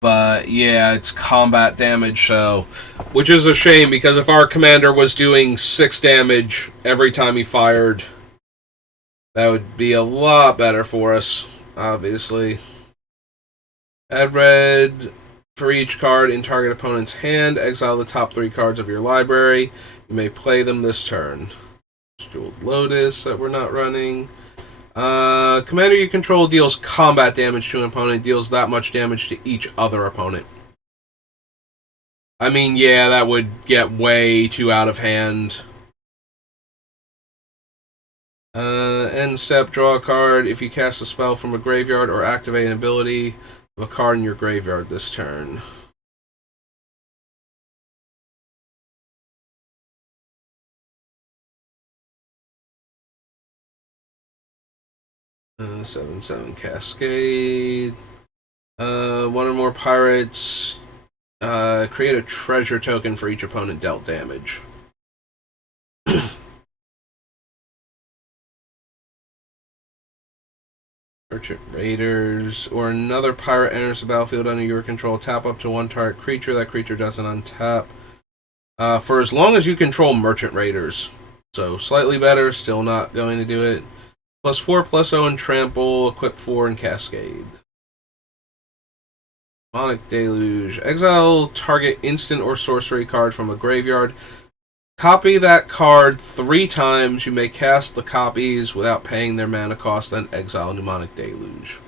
But, yeah, it's combat damage, so... Which is a shame, because if our commander was doing 6 damage every time he fired, that would be a lot better for us, obviously. Add red for each card in target opponent's hand. Exile the top 3 cards of your library. You may play them this turn. Jeweled Lotus that we're not running. Commander you control deals combat damage to an opponent, deals that much damage to each other opponent. I mean, yeah, that would get way too out of hand. End step, draw a card. If you cast a spell from a graveyard or activate an ability of a card in your graveyard this turn. Uh, 7/7 Cascade. 1 or more pirates. Create a treasure token for each opponent dealt damage. Merchant Raiders. Or another pirate enters the battlefield under your control. Tap up to 1 target creature. That creature doesn't untap. For as long as you control Merchant Raiders. So slightly better, still not going to do it. +4/+0 in Trample, equip 4 in Cascade. Demonic Deluge. Exile target instant or sorcery card from a graveyard. Copy that card 3 times. You may cast the copies without paying their mana cost, then exile Demonic Deluge.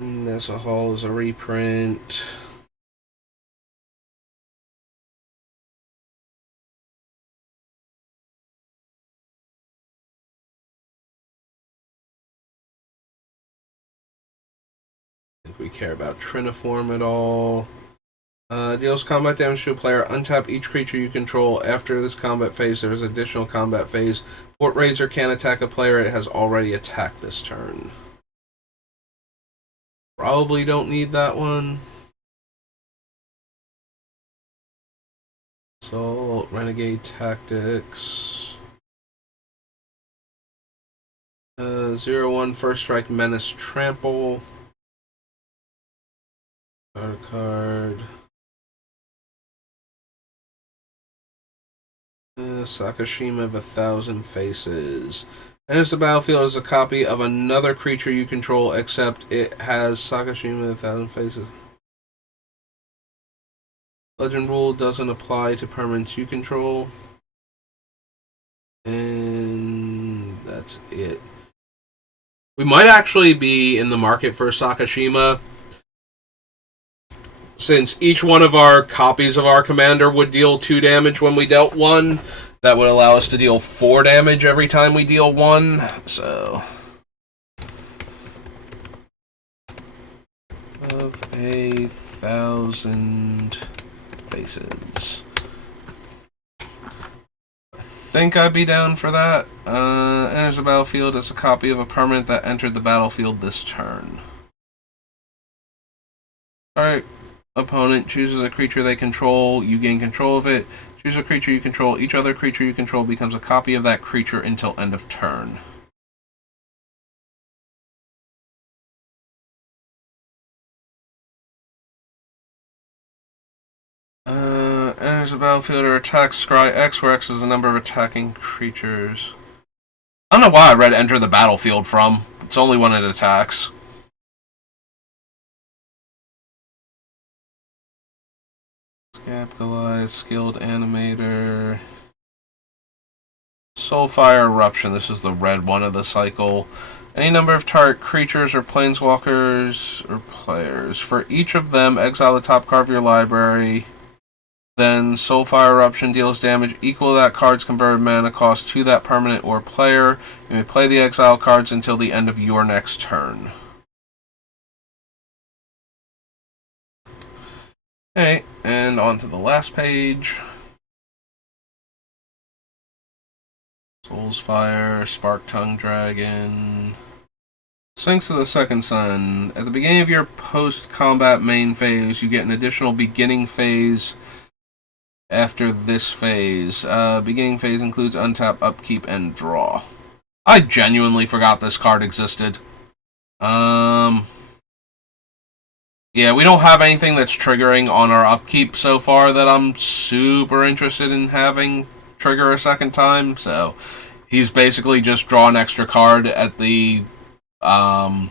Nessa Hall is a reprint. We care about Triniform at all. Deals combat damage to a player. Untap each creature you control. After this combat phase, there is additional combat phase. Fort Razor can attack a player it has already attacked this turn. Probably don't need that one. Assault, Renegade Tactics. 0/1 First Strike Menace Trample. Card. Sakashima of 1,000 Faces. Enters the battlefield as a copy of another creature you control, except it has Sakashima of 1,000 Faces. Legend rule doesn't apply to permanents you control. And that's it. We might actually be in the market for Sakashima, since each one of our copies of our commander would deal 2 damage when we dealt 1. That would allow us to deal 4 damage every time we deal 1. So, of 1,000 faces. I think I'd be down for that. Enters the battlefield as a copy of a permanent that entered the battlefield this turn. Alright. Opponent chooses a creature they control, you gain control of it. Choose a creature you control, each other creature you control becomes a copy of that creature until end of turn. Enters the battlefield or attacks Scry X, where X is the number of attacking creatures. I don't know why I read enter the battlefield from. It's only when it attacks. Scap Goliath, Skilled Animator. Soulfire Eruption, this is the red one of the cycle. Any number of target creatures or planeswalkers or players. For each of them, exile the top card of your library. Then Soulfire Eruption deals damage equal to that card's converted mana cost to that permanent or player. You may play the exile cards until the end of your next turn. Okay, and on to the last page. Soulsfire, Spark Tongue Dragon. Sphinx of the Second Sun. At the beginning of your post-combat main phase, you get an additional beginning phase after this phase. Beginning phase includes untap, upkeep, and draw. I genuinely forgot this card existed. Yeah, we don't have anything that's triggering on our upkeep so far that I'm super interested in having trigger a second time, so he's basically just draw an extra card at the at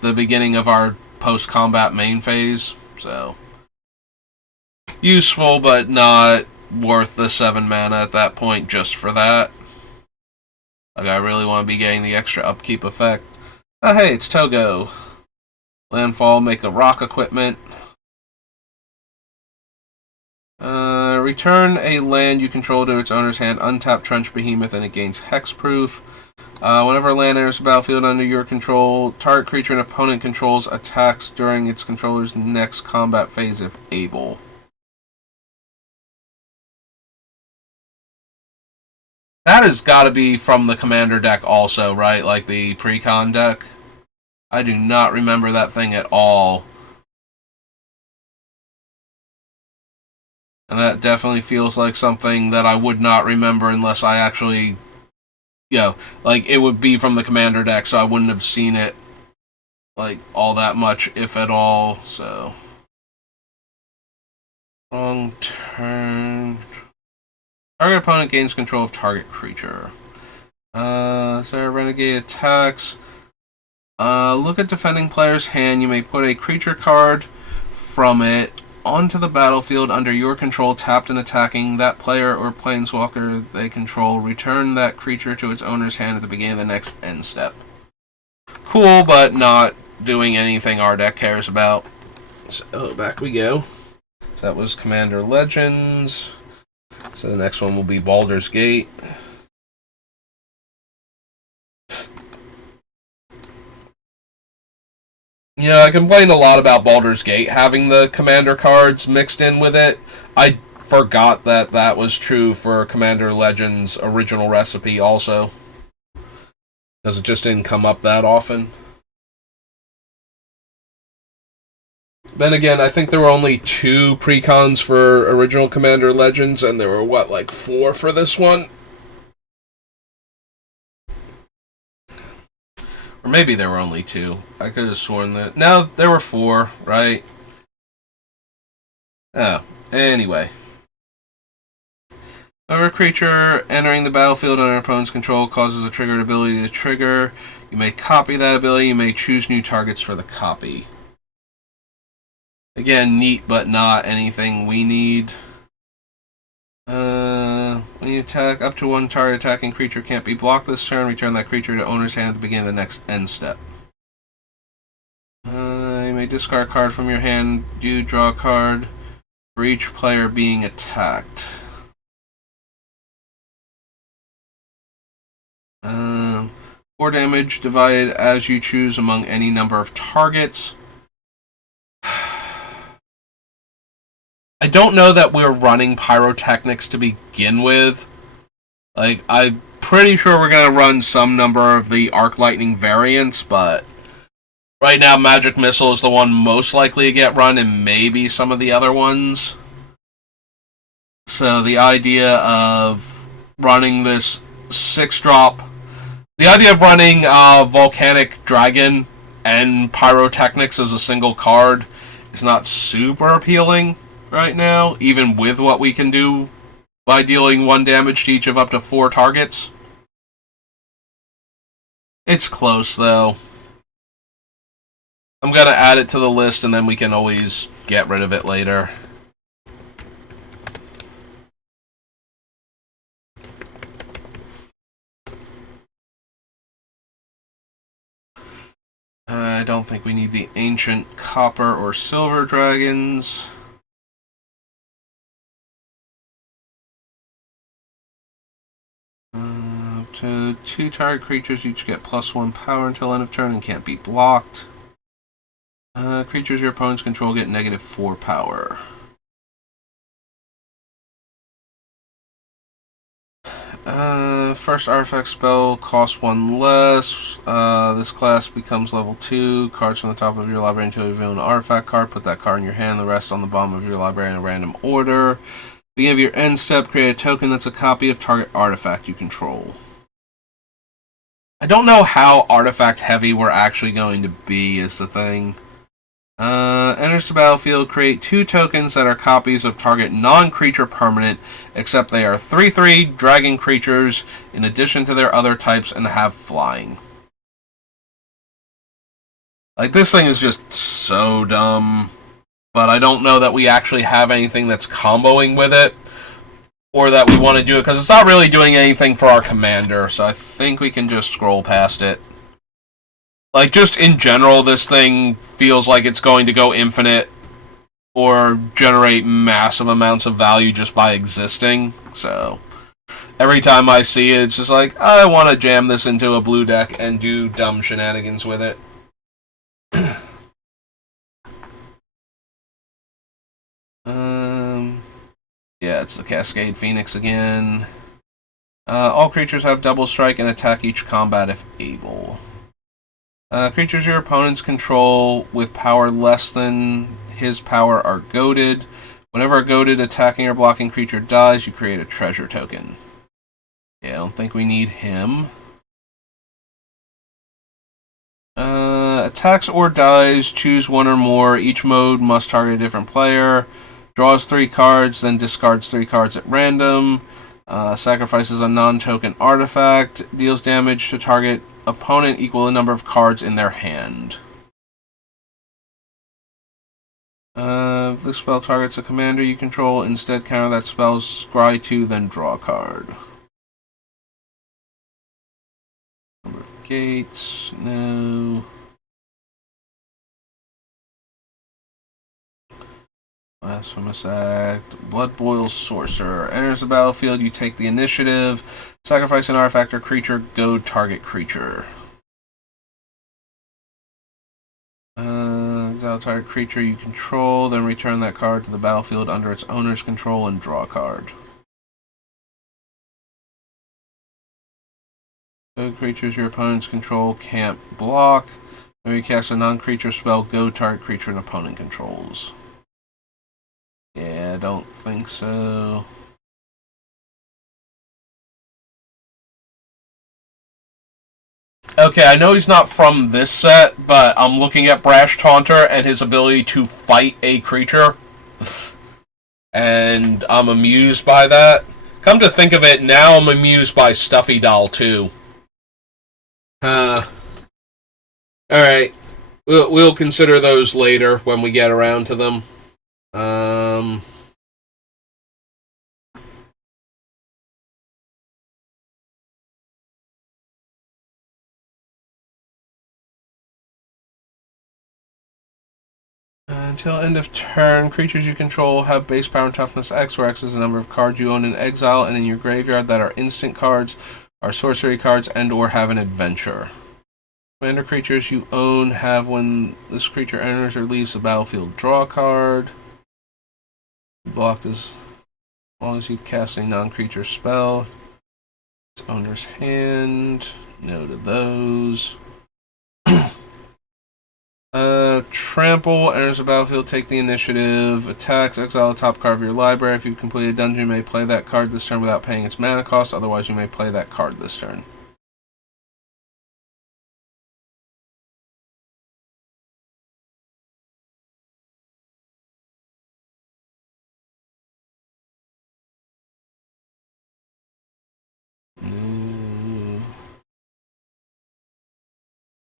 the beginning of our post-combat main phase, so useful but not worth the 7 mana at that point just for that. Like, I really want to be getting the extra upkeep effect. Oh hey, it's Togo. Landfall, make a rock equipment. Return a land you control to its owner's hand, untap Trench Behemoth, and it gains hexproof. Whenever a land enters the battlefield under your control, target creature an opponent controls attacks during its controller's next combat phase if able. That has got to be from the commander deck also, right? Like the pre-con deck? I do not remember that thing at all. And that definitely feels like something that I would not remember unless I actually, like, it would be from the commander deck, so I wouldn't have seen it, like, all that much, if at all, so. Wrong turn. Target opponent gains control of target creature. Sarah Renegade attacks. Look at defending player's hand. You may put a creature card from it onto the battlefield under your control, tapped and attacking that player or planeswalker they control. Return that creature to its owner's hand at the beginning of the next end step. Cool, but not doing anything our deck cares about. So back we go. So that was Commander Legends. So the next one will be Baldur's Gate. I complained a lot about Baldur's Gate having the commander cards mixed in with it. I forgot that that was true for Commander Legends' original recipe also, because it just didn't come up that often. Then again, I think there were only 2 precons for original Commander Legends, and there were, 4 for this one? Or maybe there were only 2. I could have sworn that... No, there were 4, right? Oh, anyway. Whenever a creature entering the battlefield under opponent's control causes a triggered ability to trigger, you may copy that ability. You may choose new targets for the copy. Again, neat, but not anything we need. When you attack, up to 1 target attacking creature can't be blocked this turn. Return that creature to owner's hand at the beginning of the next end step. You may discard a card from your hand. You draw a card for each player being attacked. 4 damage divided as you choose among any number of targets. I don't know that we're running pyrotechnics to begin with. Like, I'm pretty sure we're going to run some number of the arc lightning variants, but right now magic missile is the one most likely to get run, and maybe some of the other ones. So the idea of running this 6-drop, the idea of running Volcanic Dragon and Pyrotechnics as a single card is not super appealing right now, even with what we can do by dealing 1 damage to each of up to 4 targets. It's close, though. I'm gonna add it to the list, and then we can always get rid of it later. I don't think we need the ancient copper or silver dragons. To 2 target creatures, each get +1 power until end of turn and can't be blocked. Creatures your opponents control get -4 power. First artifact spell costs 1 less. This class becomes level 2. Cards from the top of your library until you reveal an artifact card. Put that card in your hand. The rest on the bottom of your library in a random order. Beginning of your end step, create a token that's a copy of target artifact you control. I don't know how artifact heavy we're actually going to be, is the thing. Enters the battlefield, create 2 tokens that are copies of target non-creature permanent, except they are 3/3 dragon creatures in addition to their other types and have flying. Like, this thing is just so dumb, but I don't know that we actually have anything that's comboing with it, or that we want to do it, because it's not really doing anything for our commander, so I think we can just scroll past it. Like, just in general, this thing feels like it's going to go infinite or generate massive amounts of value just by existing. So, every time I see it, it's just like, I want to jam this into a blue deck and do dumb shenanigans with it. Yeah, it's the Cascade Phoenix again. All creatures have double strike and attack each combat if able. Creatures your opponents control with power less than his power are goaded. Whenever a goaded attacking or blocking creature dies, you create a treasure token. Yeah, I don't think we need him. Attacks or dies, choose one or more. Each mode must target a different player. Draws 3 cards, then discards 3 cards at random. Sacrifices a non-token artifact. Deals damage to target opponent equal the number of cards in their hand. If this spell targets a commander you control, instead counter that spell's scry 2, then draw a card. Number of gates, no. Blasphemous Act. Blood Boils Sorcerer. Enters the battlefield, you take the initiative. Sacrifice an artifact or creature, goad target creature. Exile target creature you control, then return that card to the battlefield under its owner's control and draw a card. Goad creatures your opponent's control can't block. When you cast a non-creature spell, goad target creature an opponent controls. Yeah, I don't think so. Okay, I know he's not from this set, but I'm looking at Brash Taunter and his ability to fight a creature. And I'm amused by that. Come to think of it, now I'm amused by Stuffy Doll too. Alright. We'll consider those later when we get around to them. Until end of turn, creatures you control have base power and toughness X, where X is the number of cards you own in exile and in your graveyard that are instant cards, are sorcery cards, and or have an adventure. Commander creatures you own have, when this creature enters or leaves the battlefield, draw a card. Blocked as long as you've cast a non-creature spell. Its owner's hand. No to those. Trample enters the battlefield, take the initiative. Attacks, exile the top card of your library. If you've completed a dungeon, you may play that card this turn without paying its mana cost. Otherwise, you may play that card this turn.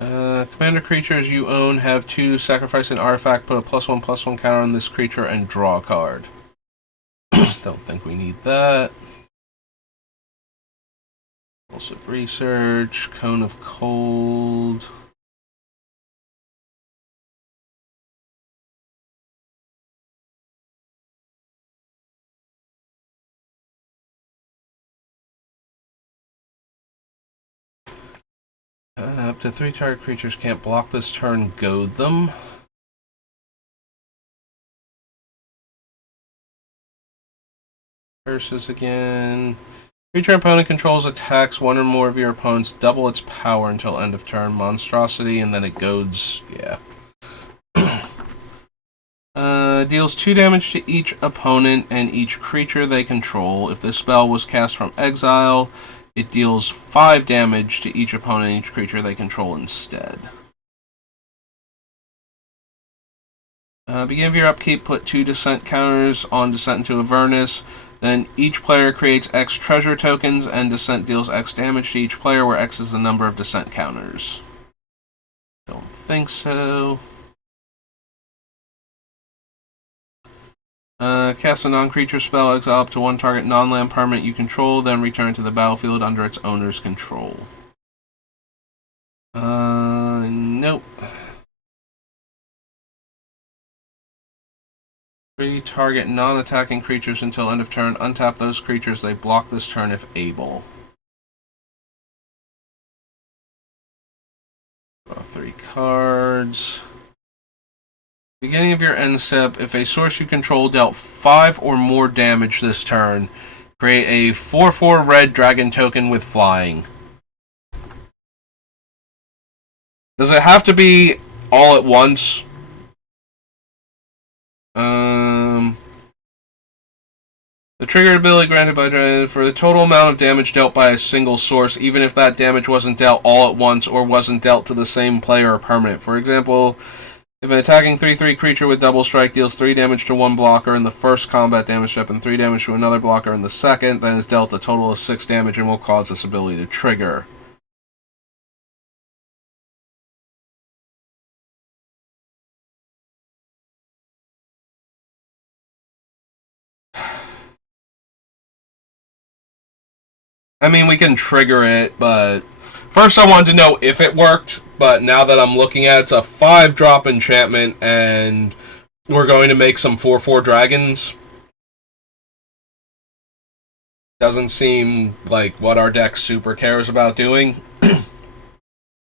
Commander creatures you own have 2 sacrifice an artifact, put a +1/+1 counter on this creature, and draw a card. Don't think we need that. Impulsive Research, Cone of Cold. Up to 3 target creatures can't block this turn, goad them. Curses again. Creature opponent controls attacks 1 or more of your opponents, double its power until end of turn. Monstrosity, and then it goads. Yeah. Deals 2 damage to each opponent and each creature they control. If this spell was cast from exile, it deals 5 damage to each opponent and each creature they control instead. Beginning of your upkeep, put 2 descent counters on Descent into Avernus. Then each player creates X treasure tokens, and Descent deals X damage to each player, where X is the number of Descent counters. Don't think so. Cast a non-creature spell, exile up to 1 target non-land permanent you control, then return to the battlefield under its owner's control. Nope. 3 target non-attacking creatures until end of turn. Untap those creatures. They block this turn if able. Draw 3 cards. Beginning of your end step, if a source you control dealt 5 or more damage this turn, create a 4/4 red dragon token with flying. Does it have to be all at once? The triggered ability granted by dragon for the total amount of damage dealt by a single source, even if that damage wasn't dealt all at once or wasn't dealt to the same player or permanent. For example, if an attacking 3/3 creature with double strike deals 3 damage to one blocker in the first combat damage step and 3 damage to another blocker in the second, then is dealt a total of 6 damage and will cause this ability to trigger. I mean, we can trigger it, but first I wanted to know if it worked, but now that I'm looking at it, it's a 5-drop enchantment, and we're going to make some 4/4 dragons. Doesn't seem like what our deck super cares about doing.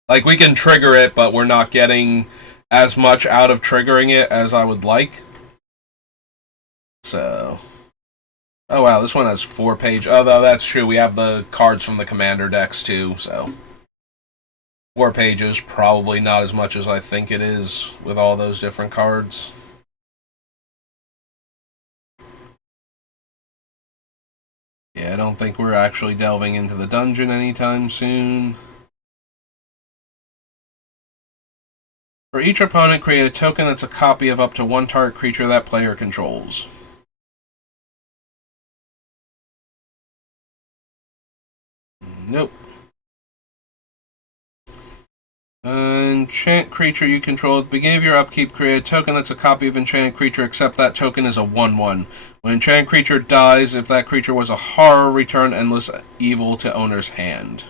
Like, we can trigger it, but we're not getting as much out of triggering it as I would like. So... Oh wow, this one has 4 pages. Although that's true, we have the cards from the commander decks too, so 4 pages, probably not as much as I think it is with all those different cards. Yeah, I don't think we're actually delving into the dungeon anytime soon. For each opponent, create a token that's a copy of up to 1 target creature that player controls. Nope. Enchant creature you control. At the beginning of your upkeep, create a token that's a copy of enchanted creature, except that token is a 1/1. When enchanted creature dies, if that creature was a horror, return endless evil to owner's hand.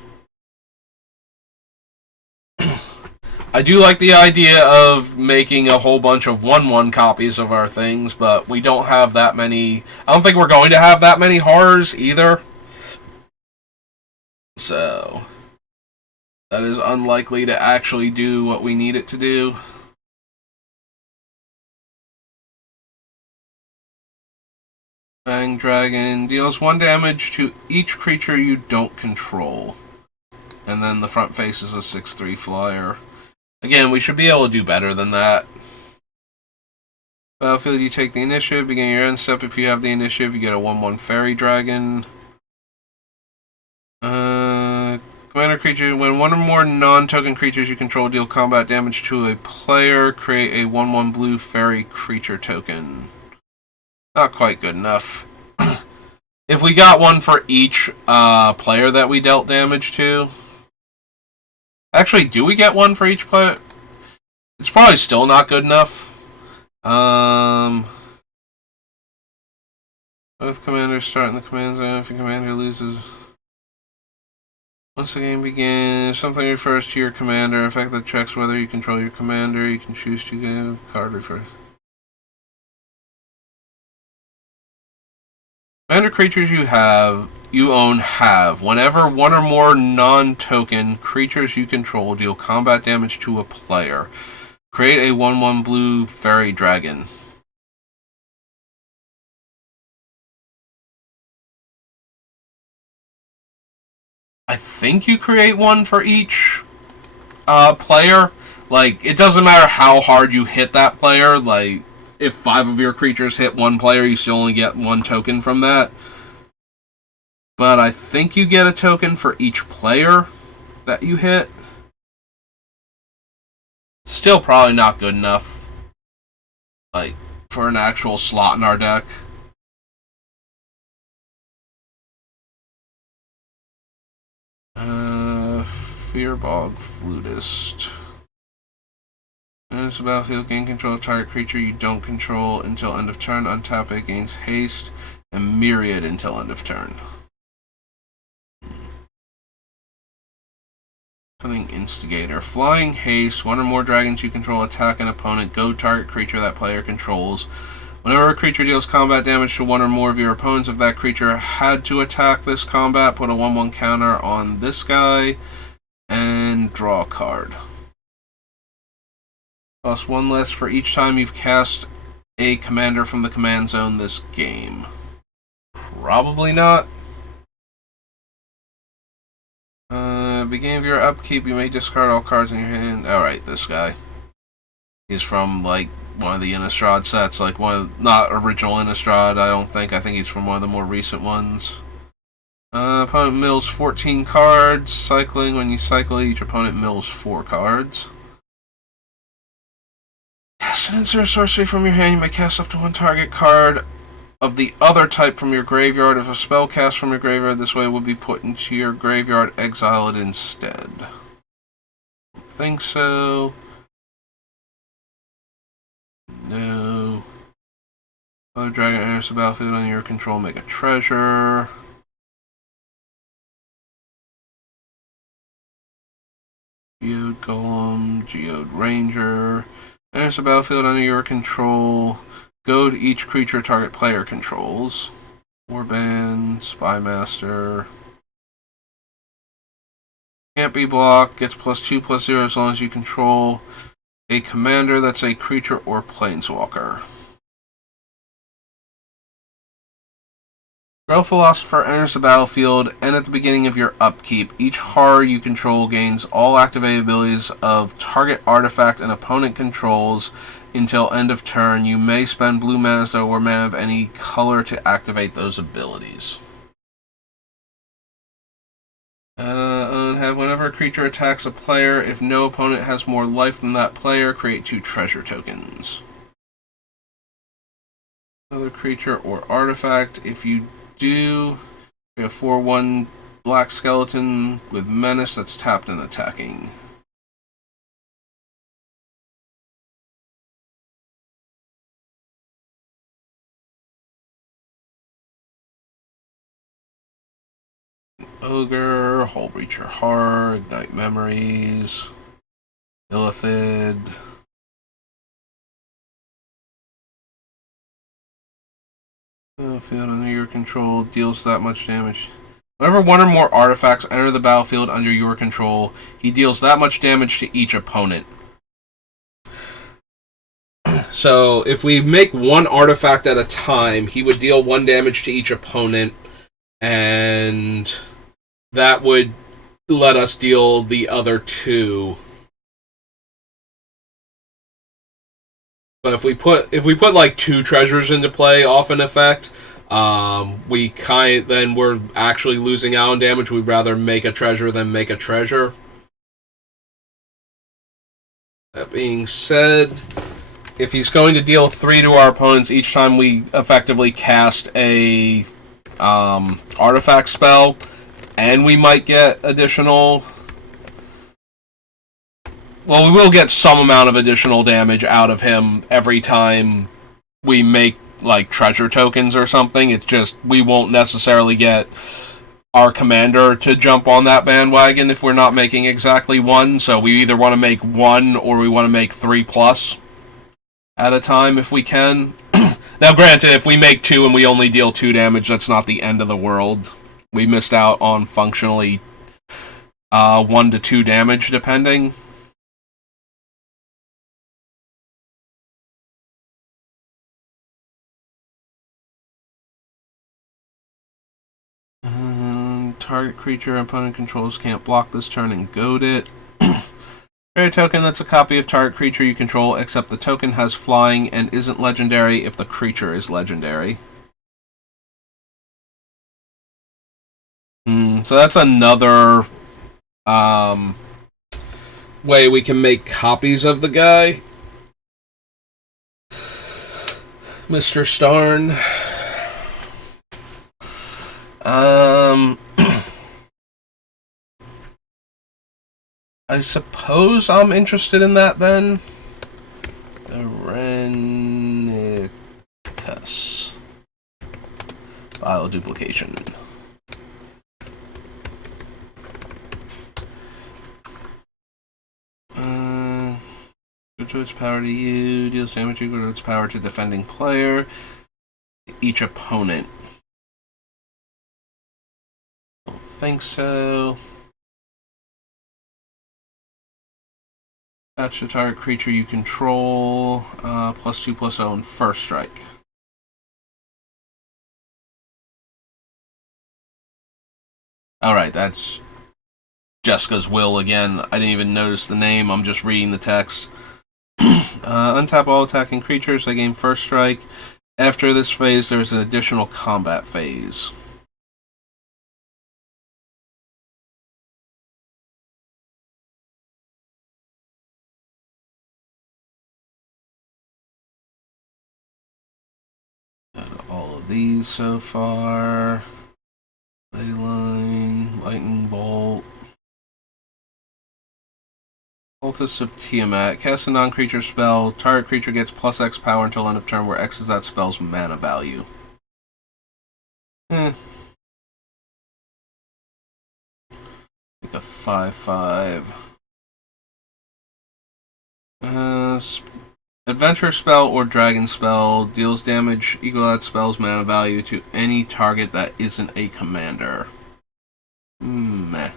I do like the idea of making a whole bunch of 1/1 copies of our things, but we don't have that many. I don't think we're going to have that many horrors either. So, that is unlikely to actually do what we need it to do. Fang Dragon deals 1 damage to each creature you don't control. And then the front face is a 6/3 flyer. Again, we should be able to do better than that. Battlefield, you take the initiative. Beginning your end step, if you have the initiative, you get a 1/1 Fairy Dragon. Commander creature, when 1 or more non-token creatures you control deal combat damage to a player, create a 1/1 blue fairy creature token. Not quite good enough. If we got one for each player that we dealt damage to, Actually, do we get one for each player? It's probably still not good enough. Both commanders start in the command zone. If your commander loses, once the game begins, something refers to your commander. In fact, that checks whether you control your commander. You can choose to give card refers. Commander creatures you own have. Whenever one or more non-token creatures you control deal combat damage to a player, create a 1/1 blue fairy dragon. I think you create one for each player. Like, it doesn't matter how hard you hit that player. Like, if 5 of your creatures hit one player, you still only get 1 token from that. But I think you get a token for each player that you hit. Still probably not good enough, like, for an actual slot in our deck. Fearbog Flutist. As a battlefield, gain control of target creature you don't control until end of turn. Untap it, gains haste, and myriad until end of turn. Cunning Instigator. Flying haste. 1 or more dragons you control attack an opponent. Go target creature that player controls. Whenever a creature deals combat damage to 1 or more of your opponents, if that creature had to attack this combat, put a 1/1 counter on this guy and draw a card. Cost 1 less for each time you've cast a commander from the command zone this game. Probably not. Beginning of your upkeep, you may discard all cards in your hand. Alright, this guy. He's from, like, one of the Innistrad sets. Like, not original Innistrad, I don't think. I think he's from one of the more recent ones. Opponent mills 14 cards. Cycling. When you cycle, each opponent mills 4 cards. Cast an instant sorcery from your hand. You may cast up to 1 target card of the other type from your graveyard. If a spell cast from your graveyard this way would be put into your graveyard, exile it instead. Don't think so. No. Other dragon enters the battlefield under your control, make a treasure. Geode Golem, Geode Ranger. Enters the battlefield under your control. Goad each creature target player controls. Warband, Spymaster. Can't be blocked. Gets +2/+0 as long as you control a commander that's a creature or planeswalker. Growth Philosopher enters the battlefield, and at the beginning of your upkeep, each horror you control gains all activated abilities of target artifact and opponent controls until end of turn. You may spend blue mana or mana of any color to activate those abilities. Whenever a creature attacks a player, if no opponent has more life than that player, create 2 treasure tokens. Another creature or artifact. If you do, we have 4/1 black skeleton with menace that's tapped and attacking. Ogre, Hullbreacher Horror, Ignite Memories, Illithid. Battlefield under your control deals that much damage. Whenever 1 or more artifacts enter the battlefield under your control, he deals that much damage to each opponent. So, if we make 1 artifact at a time, he would deal 1 damage to each opponent, and that would let us deal the other 2. But if we put like 2 treasures into play off an effect, then we're actually losing out on damage. We'd rather make a treasure than make a treasure. That being said, if he's going to deal 3 to our opponents each time we effectively cast a artifact spell, and we might get additional well, we will get some amount of additional damage out of him every time we make, like, treasure tokens or something. It's just we won't necessarily get our commander to jump on that bandwagon if we're not making exactly one. So we either want to make one or we want to make 3+ at a time if we can. Now, granted, if we make 2 and we only deal 2 damage, that's not the end of the world. We missed out on functionally 1 to 2 damage, depending. Target creature opponent controls can't block this turn and goad it. Create a token that's a copy of target creature you control, except the token has flying and isn't legendary if the creature is legendary. So that's another way we can make copies of the guy. Mr. Starn. I suppose I'm interested in that then. Arenicus. File duplication. Go to its power to you, deals damage equal to its power to defending player. Each opponent. Don't think so. Attach the target creature you control, +2/+0 and first strike. Alright, that's Jessica's will again. I didn't even notice the name, I'm just reading the text. Untap all attacking creatures, they gain first strike. After this phase, there's an additional combat phase. All of these so far. Leyline, Lightning Bolt. Cultist of Tiamat. Cast a non-creature spell. Target creature gets +X power until end of turn, where X is that spell's mana value. Like a 5/5. Adventure spell or dragon spell deals damage equal to that spell's mana value to any target that isn't a commander. Meh. At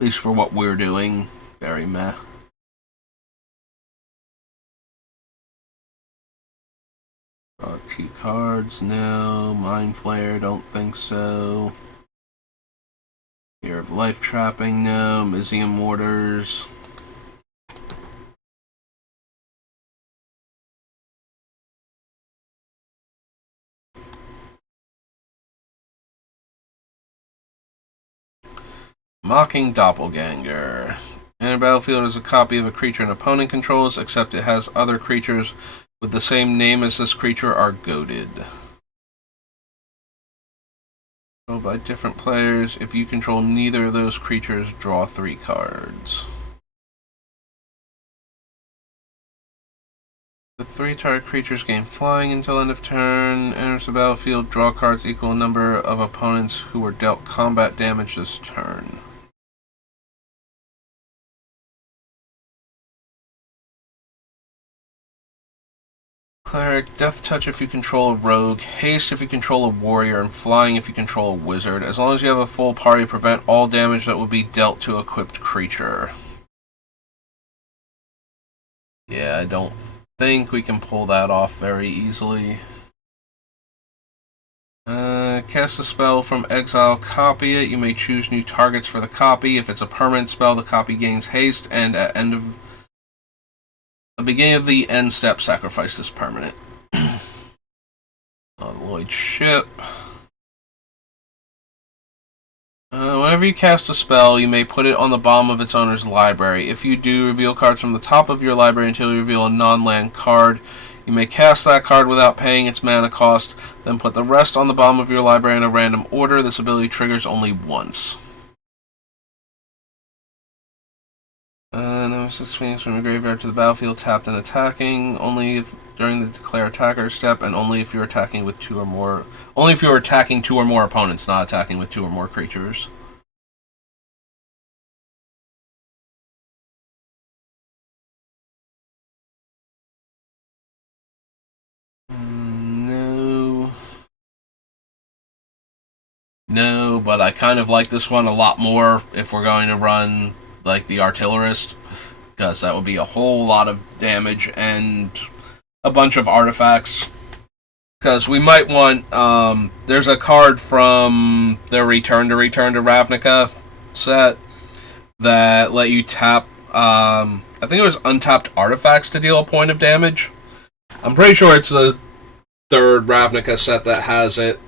least for what we're doing, very meh. Draw 2 cards, no. Mind Flayer, don't think so. Fear of Life Trapping, no. Mysium Mortars. Mocking Doppelganger. In a battlefield is a copy of a creature an opponent controls, except it has other creatures with the same name as this creature are goaded. Controlled by different players. If you control neither of those creatures, draw 3 cards. The 3 target creatures gain flying until end of turn. Enters the battlefield, draw cards equal number of opponents who were dealt combat damage this turn. Cleric, Death Touch if you control a rogue, Haste if you control a warrior, and Flying if you control a wizard. As long as you have a full party, prevent all damage that would be dealt to a equipped creature. Yeah, I don't think we can pull that off very easily. Cast a spell from exile, copy it. You may choose new targets for the copy. If it's a permanent spell, the copy gains haste, and at the beginning of the end step, sacrifice this permanent. Lloyd ship. Whenever you cast a spell, you may put it on the bottom of its owner's library. If you do, reveal cards from the top of your library until you reveal a non-land card. You may cast that card without paying its mana cost, then put the rest on the bottom of your library in a random order. This ability triggers only once. 6 Phoenix from the graveyard to the battlefield, tapped and attacking. Only if during the declare attacker step, and only if you're attacking with 2 or more. Only if you're attacking 2 or more opponents, not attacking with 2 or more creatures. No, but I kind of like this one a lot more if we're going to run like the artillerist, because that would be a whole lot of damage and a bunch of artifacts. Because we might want, there's a card from the Return to Ravnica set that let you tap, I think it was untapped artifacts to deal a point of damage. I'm pretty sure it's the 3rd Ravnica set that has it.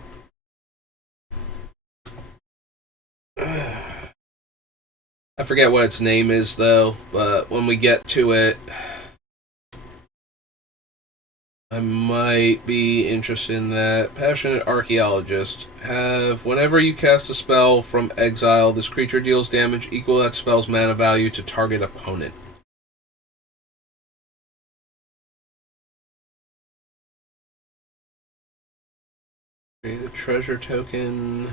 I forget what its name is, though, but when we get to it, I might be interested in that. Passionate Archaeologist. Whenever you cast a spell from exile, this creature deals damage equal to that spell's mana value to target opponent. Create a treasure token.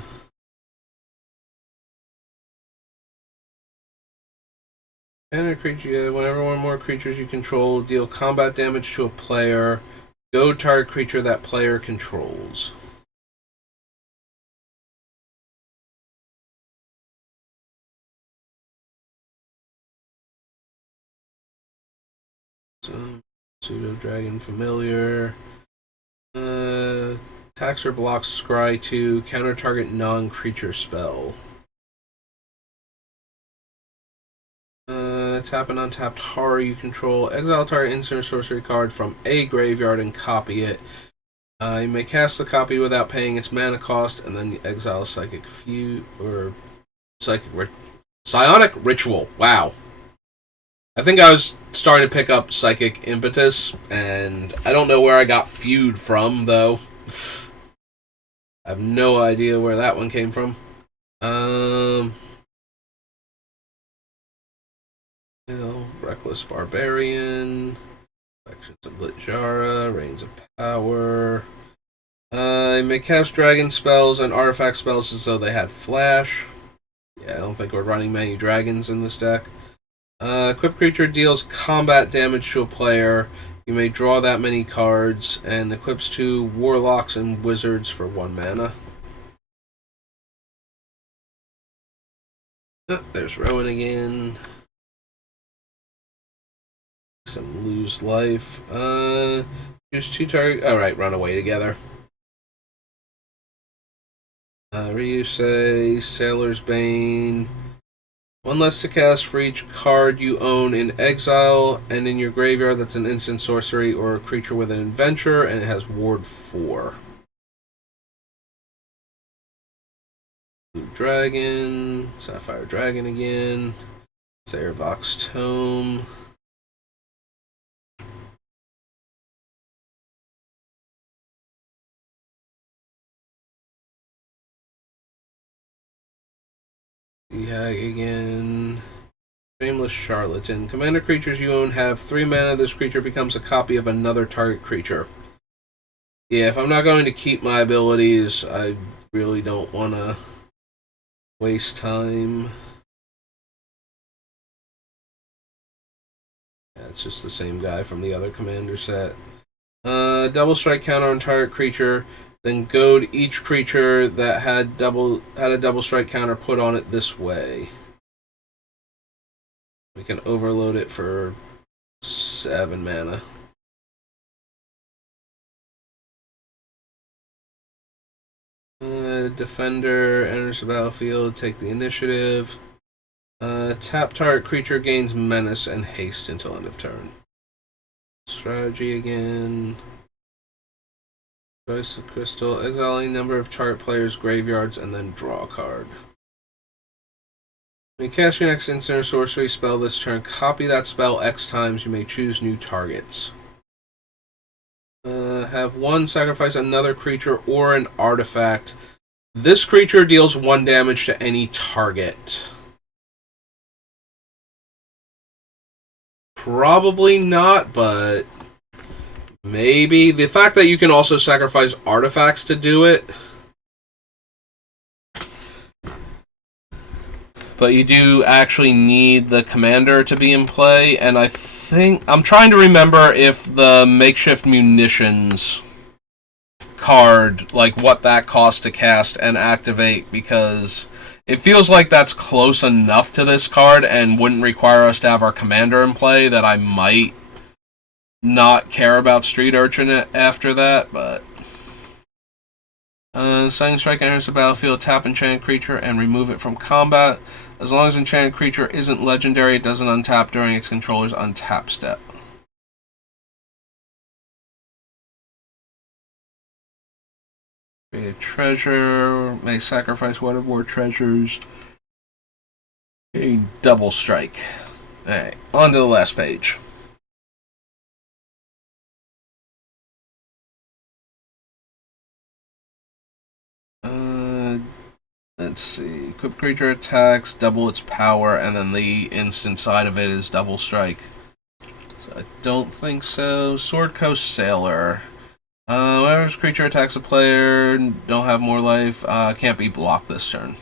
And a creature, whenever one or more creatures you control deal combat damage to a player, go target creature that player controls. So, Pseudo Dragon Familiar. Attacks or blocks Scry 2, counter target non-creature spell. Tap an untapped horror you control. Exile target instant or sorcery card from a graveyard and copy it. You may cast the copy without paying its mana cost, and then exile Psychic Fuse or Psionic Ritual. Wow. I think I was starting to pick up Psychic Impetus, and I don't know where I got Feud from, though. I have no idea where that one came from. Reckless Barbarian, Factions of Litjara, Reigns of Power. You may cast dragon spells and artifact spells as though they had flash. Yeah, I don't think we're running many dragons in this deck. Equipped creature deals combat damage to a player. You may draw that many cards, and equips 2 warlocks and wizards for 1 mana. There's Rowan again. Some lose life. Choose 2 targets. Alright, run away together. Ryusei, Sailor's Bane. 1 less to cast for each card you own in exile, and in your graveyard that's an instant sorcery or a creature with an adventure, and it has Ward 4. Blue Dragon, Sapphire Dragon again, Saravox Tome. Hag again. Shameless Charlatan. Commander creatures you own have 3 mana. This creature becomes a copy of another target creature. Yeah, if I'm not going to keep my abilities, I really don't want to waste time. Yeah, it's just the same guy from the other commander set. Double strike counter on target creature. Then goad each creature that had a double strike counter put on it this way. We can overload it for 7 mana. Defender enters the battlefield, take the initiative. Tap target creature gains menace and haste until end of turn. Strategy again. Choice of crystal, exile any number of target players' graveyards, and then draw a card. When you cast your next instant or sorcery spell this turn, copy that spell X times. You may choose new targets. Have 1 sacrifice another creature or an artifact. This creature deals 1 damage to any target. Probably not, but maybe. The fact that you can also sacrifice artifacts to do it. But you do actually need the commander to be in play, and I think... I'm trying to remember if the makeshift munitions card, like what that costs to cast and activate, because it feels like that's close enough to this card and wouldn't require us to have our commander in play that I might not care about Street Urchin after that, but... Sudden Strike enters the battlefield, tap enchanted creature, and remove it from combat. As long as enchanted creature isn't legendary, it doesn't untap during its controller's untap step. Create a treasure, may sacrifice one or more treasures. A double strike. Alright, on to the last page. Let's see. Equipped creature attacks, double its power, and then the instant side of it is double strike. So I don't think so. Sword Coast Sailor. Whenever this creature attacks a player, don't have more life, can't be blocked this turn.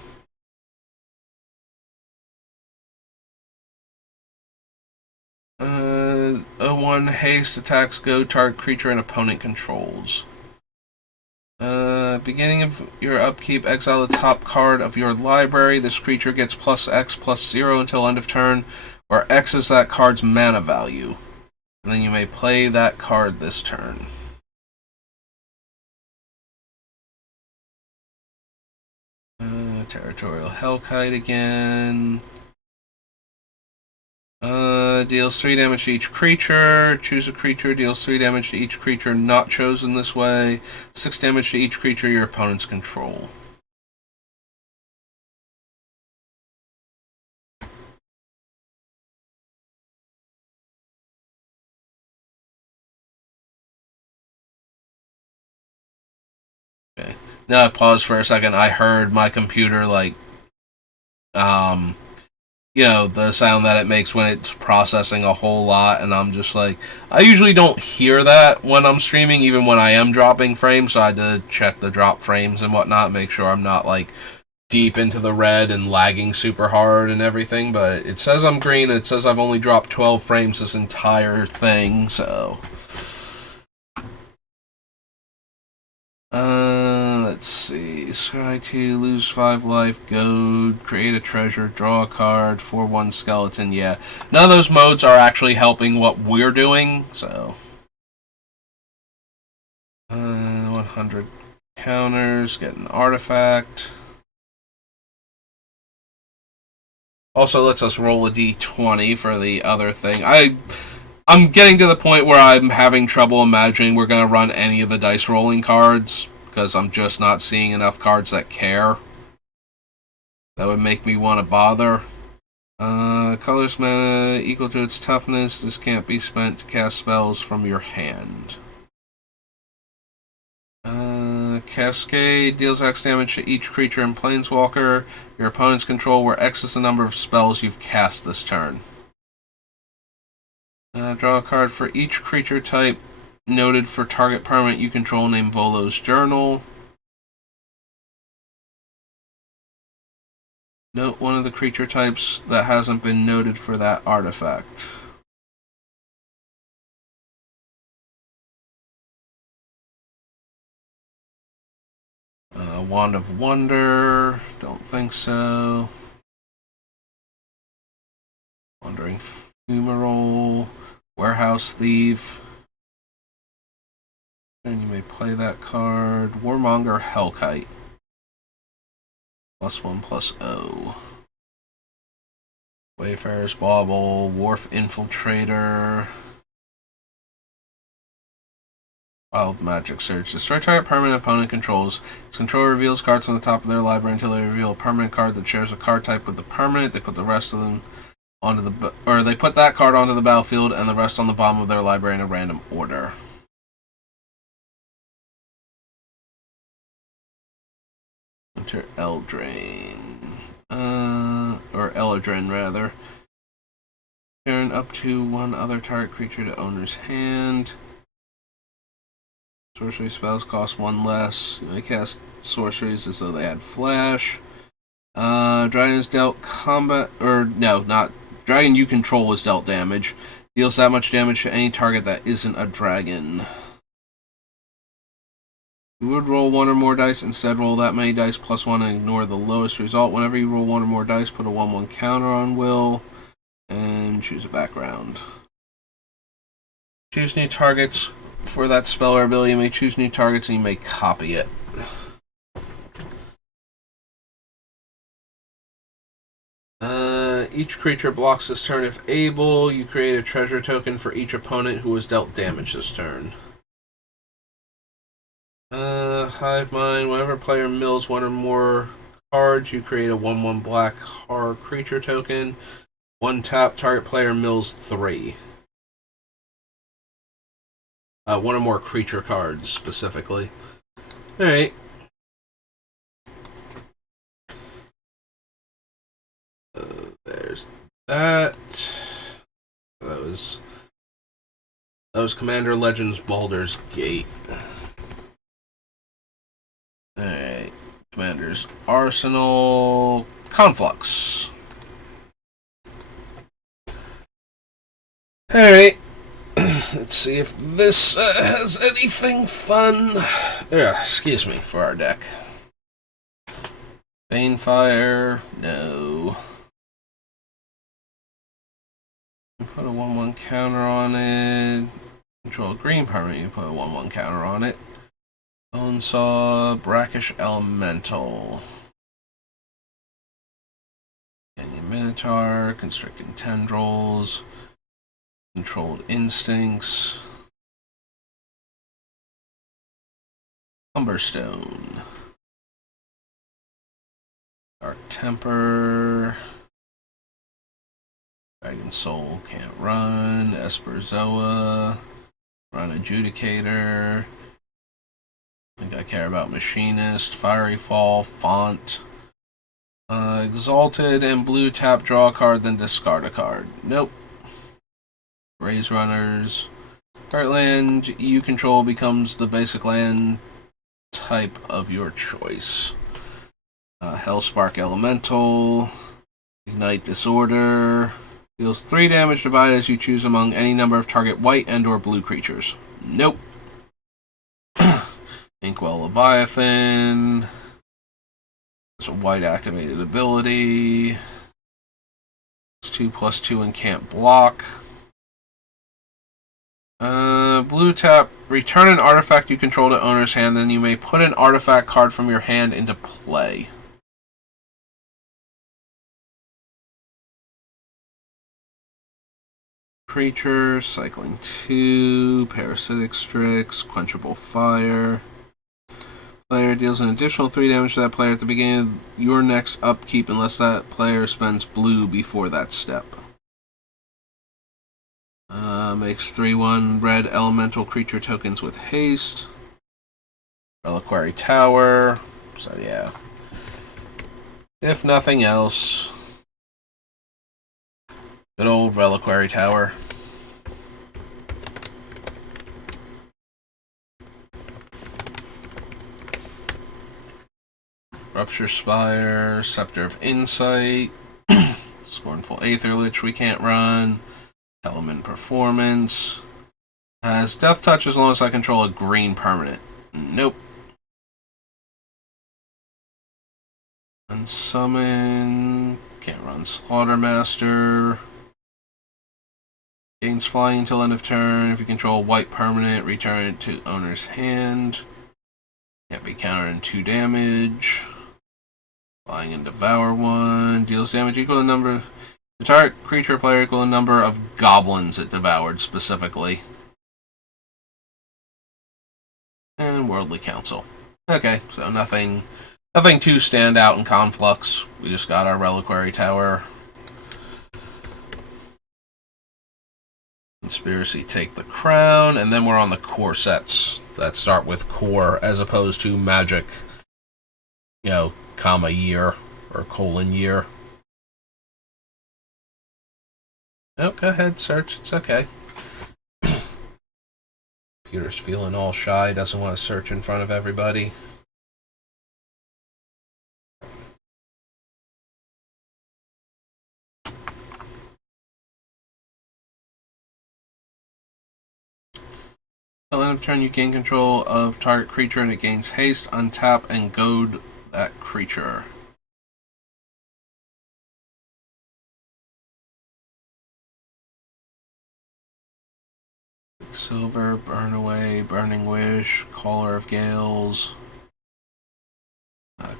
O1 haste attacks go target creature and opponent controls. Beginning of your upkeep, exile the top card of your library. This creature gets +X/+0 until end of turn, where X is that card's mana value. And then you may play that card this turn. Territorial Hellkite again. Deals 3 damage to each creature. Choose a creature, deals 3 damage to each creature not chosen this way. 6 damage to each creature your opponents control. Okay. Now I pause for a second. I heard my computer the sound that it makes when it's processing a whole lot, and I'm just like, I usually don't hear that when I'm streaming, even when I am dropping frames, so I had to check the drop frames and whatnot, make sure I'm not, deep into the red and lagging super hard and everything, but it says I'm green, it says I've only dropped 12 frames this entire thing, so... let's see. Scry 2, lose 5 life, goad, create a treasure, draw a card, 4/1 skeleton, yeah. None of those modes are actually helping what we're doing, so... 100 counters, get an artifact. Also lets us roll a d20 for the other thing. I'm getting to the point where I'm having trouble imagining we're going to run any of the dice rolling cards, because I'm just not seeing enough cards that care. That would make me want to bother. Colorless mana equal to its toughness. This can't be spent to cast spells from your hand. Cascade deals X damage to each creature in Planeswalker. Your opponent's control, where X is the number of spells you've cast this turn. Draw a card for each creature type noted for target permanent you control named Volo's Journal. Note one of the creature types that hasn't been noted for that artifact. Wand of Wonder. Don't think so. Wandering Fumarole. Warehouse Thief. And you may play that card. Warmonger Hellkite. +1/+0. Wayfarer's Bauble. Wharf Infiltrator. Wild Magic Search. Destroy target permanent opponent controls. Its controller reveals cards on the top of their library until they reveal a permanent card that shares a card type with the permanent. They put the rest of them they put that card onto the battlefield and the rest on the bottom of their library in a random order. Enter Eldraine. Or Eladrin, rather. Turn up to one other target creature to owner's hand. Sorcery spells cost one less. I cast sorceries as though they had flash. Dragon is dealt combat, or no, not dragon you control is dealt damage. Deals that much damage to any target that isn't a dragon. You would roll one or more dice, instead roll that many dice plus one and ignore the lowest result. Whenever you roll one or more dice, put a 1/1 counter on will, and choose a background. Choose new targets. For that spell or ability, you may choose new targets and you may copy it. Each creature blocks this turn if able. You create a treasure token for each opponent who was dealt damage this turn. Hive Mind. Whenever a player mills one or more cards, you create a 1/1 black hard creature token. One tap, target player mills 3. One or more creature cards, specifically. Alright. There's that. That was Commander Legends Baldur's Gate. Alright. Commander's Arsenal. Conflux. Alright. Let's see if this has anything fun. Excuse me, for our deck. Banefire. No. Put a 1/1 counter on it. Control green permanent, you put a 1/1 counter on it. Bonesaw, Brackish Elemental. Canyon Minotaur, Constricting Tendrils, Controlled Instincts. Humberstone. Dark Temper. Dragon Soul can't run. Esperzoa. Run Adjudicator. I think I care about Machinist. Fiery Fall. Font. Exalted and blue tap, draw a card, then discard a card. Nope. Raise Runners. Heartland you control becomes the basic land type of your choice. Hellspark Elemental. Ignite Disorder. Deals 3 damage divided as you choose among any number of target white and or blue creatures. Nope. Inkwell Leviathan. It's a white activated ability. It's 2/2 and can't block. Blue tap. Return an artifact you control to owner's hand, then you may put an artifact card from your hand into play. Creature, Cycling 2, Parasitic Strix, Quenchable Fire. Player deals an additional 3 damage to that player at the beginning of your next upkeep unless that player spends blue before that step. Makes 3/1 red elemental creature tokens with haste. Reliquary Tower. So yeah. If nothing else, good old Reliquary Tower. Rupture Spire, Scepter of Insight, Scornful Aether Lich we can't run, Element Performance. Has Death Touch as long as I control a green permanent. Nope. Unsummon, can't run Slaughtermaster. Gains flying until end of turn. If you control a white permanent, return it to owner's hand. Can't be countered in 2 damage. Flying and Devour 1. Deals damage equal to the number of the target creature player equal to the number of goblins it devoured specifically. And Worldly Council. Okay, so nothing too stand out in Conflux. We just got our Reliquary Tower. Conspiracy Take the Crown, and then we're on the core sets that start with core as opposed to magic, comma year or colon year. Oh, go ahead, search. It's okay. Computer's feeling all shy, doesn't want to search in front of everybody. At the end of turn, you gain control of target creature and it gains haste. Untap and goad that creature. Silver, Burn Away, Burning Wish, Caller of Gales,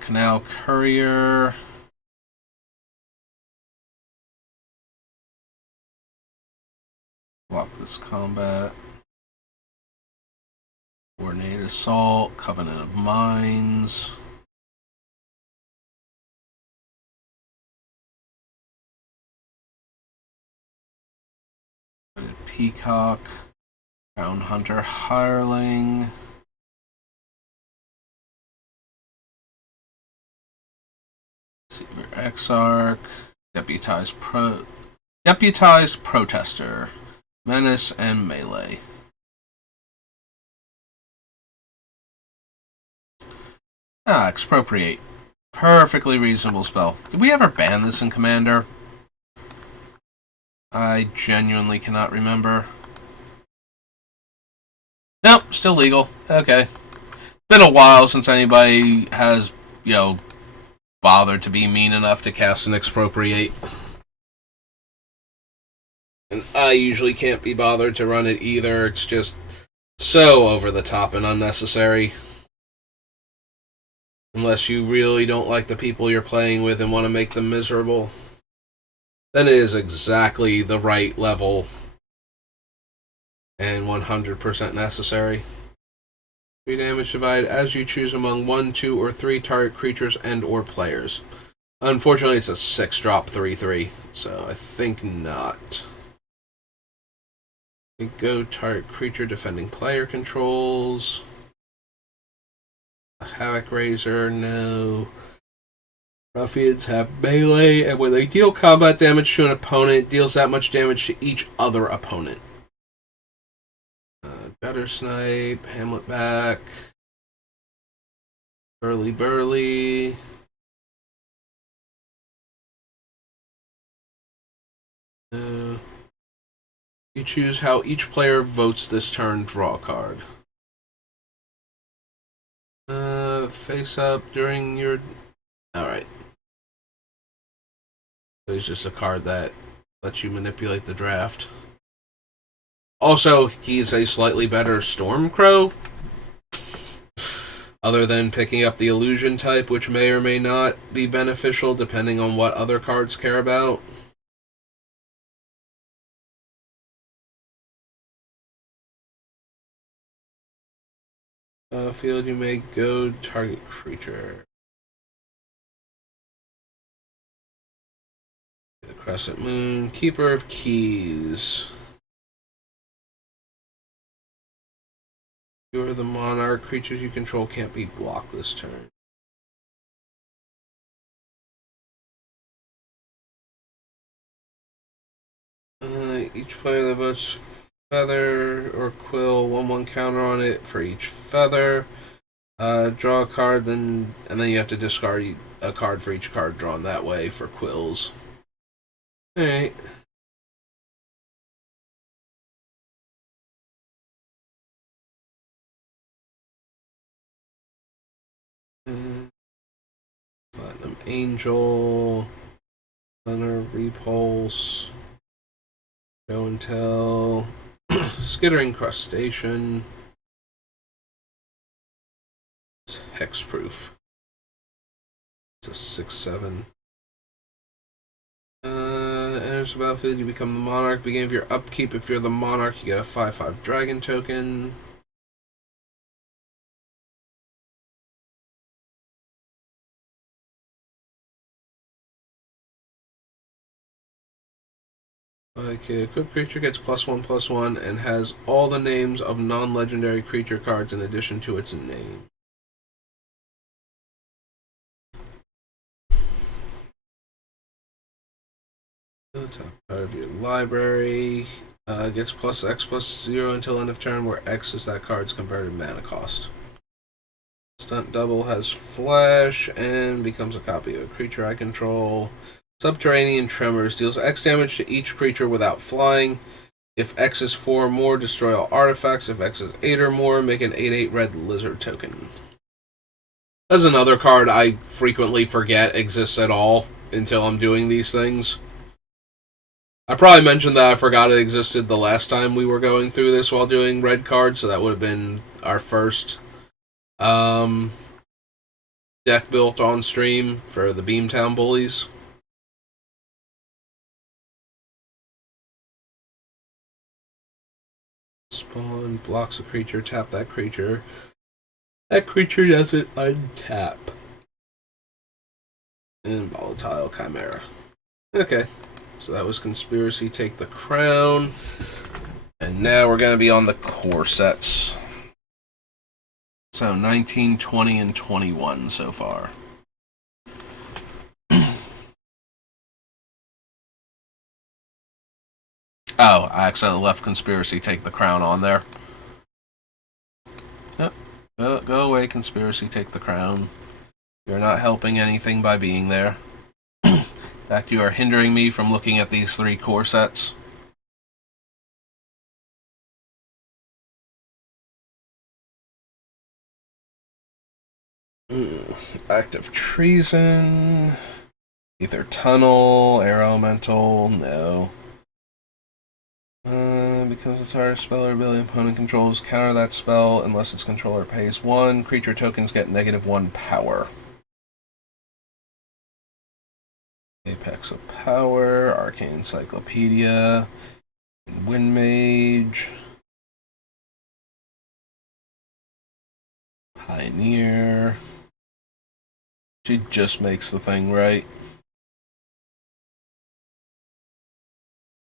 Canal Courier, block this combat, Coordinated Assault, Covenant of Mines, Peacock, Crown Hunter Hireling, Secret Exarch, Deputized Protester, Menace, and Melee. Expropriate. Perfectly reasonable spell. Did we ever ban this in Commander? I genuinely cannot remember. Nope, still legal. Okay. Been a while since anybody has, bothered to be mean enough to cast an expropriate. And I usually can't be bothered to run it either. It's just so over the top and unnecessary. Unless you really don't like the people you're playing with and want to make them miserable, then it is exactly the right level and 100% necessary. 3 damage divided as you choose among 1, 2, or 3 target creatures and or players. Unfortunately, it's a 6-drop 3/3, so I think not. We go target creature defending player controls. Havoc Razor, no. Ruffians have melee, and when they deal combat damage to an opponent, it deals that much damage to each other opponent. Gutter Snipe, Hamlet back, Burly. You choose how each player votes this turn, draw a card. Face up during your... Alright. It's just a card that lets you manipulate the draft. Also, he's a slightly better Stormcrow. Other than picking up the illusion type, which may or may not be beneficial depending on what other cards care about. Field, you may go target creature. The Crescent Moon, Keeper of Keys. You are the monarch. Creatures you control can't be blocked this turn. Each player that votes feather or quill, 1/1 counter on it for each feather. Draw a card, and then you have to discard a card for each card drawn that way for quills. Alright. Platinum Angel, Thunder Repulse, Show and Tell, Skittering Crustacean. It's hexproof. It's a 6/7. Enters the battlefield, you become the monarch. Beginning of your upkeep, if you're the monarch, you get a 5/5 dragon token. Okay, equipped creature gets +1/+1 and has all the names of non-legendary creature cards in addition to its name. Start of your library. Gets plus X plus 0 until end of turn, where X is that card's converted mana cost. Stunt Double has Flash and becomes a copy of a creature I control. Subterranean Tremors deals X damage to each creature without flying. If X is 4 or more, destroy all artifacts. If X is 8 or more, make an 8/8 red lizard token. That's another card I frequently forget exists at all until I'm doing these things. I probably mentioned that I forgot it existed the last time we were going through this while doing red cards, so that would have been our first deck built on stream for the Beamtown Bullies. Spawn, blocks a creature, tap that creature. That creature doesn't untap. And Volatile Chimera. Okay. So that was Conspiracy Take the Crown. And now we're going to be on the core sets. So 19, 20, and 21 so far. Oh, I accidentally left Conspiracy Take the Crown on there. Yep. Go away, Conspiracy Take the Crown. You're not helping anything by being there. In fact, you are hindering me from looking at these 3 core sets. Act of Treason. Ether Tunnel. Air Elemental. No. Becomes a target spell or ability opponent controls. Counter that spell unless its controller pays 1. Creature tokens get -1 power. Apex of Power, Arcane Encyclopedia, Wind Mage, Pioneer. She just makes the thing right.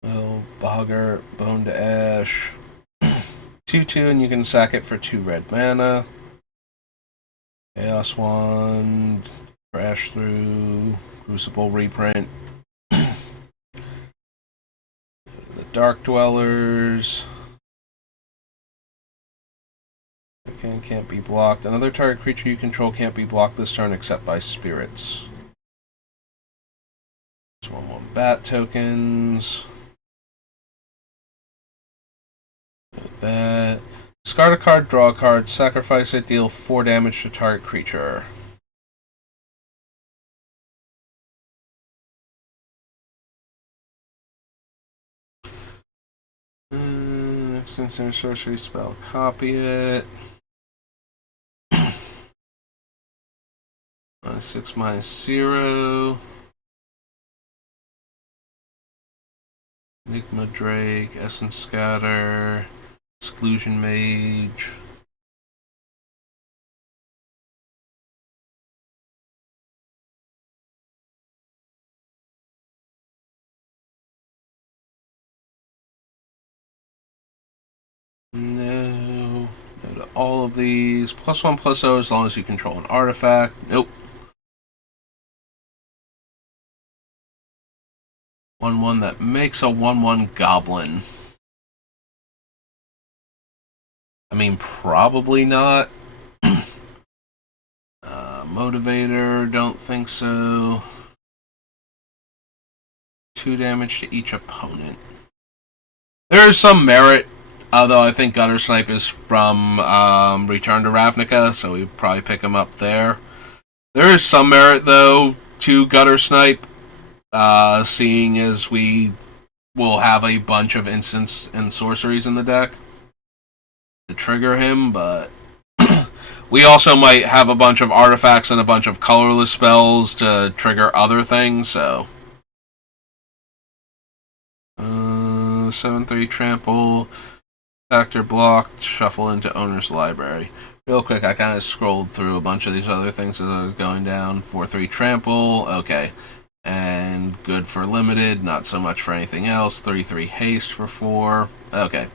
Oh, Boggart, Bone to Ash. 2/2, and you can sack it for 2 red mana. Chaos Wand, Crash Through, Crucible reprint. The Dark Dwellers. Okay, can't be blocked. Another target creature you control can't be blocked this turn except by spirits. 1/1 bat tokens. That. Discard a card, draw a card, sacrifice it, deal 4 damage to target creature. Instant sorcery spell, copy it. -6 -0. Enigma Drake, Essence Scatter, Exclusion Mage. No. Go to all of these. +1/+0 as long as you control an artifact. Nope. 1/1 that makes a 1/1 goblin. I mean, probably not. Motivator, don't think so. 2 damage to each opponent. There is some merit, although I think Gutter Snipe is from Return to Ravnica, so we probably pick him up there. There is some merit, though, to Gutter Snipe, seeing as we will have a bunch of instants and sorceries in the deck to trigger him, but we also might have a bunch of artifacts and a bunch of colorless spells to trigger other things, so 7/3 trample, factor blocked, shuffle into owner's library. Real quick, I kind of scrolled through a bunch of these other things as I was going down. 4/3 trample, okay. And good for limited, not so much for anything else. 3/3 haste for 4, okay.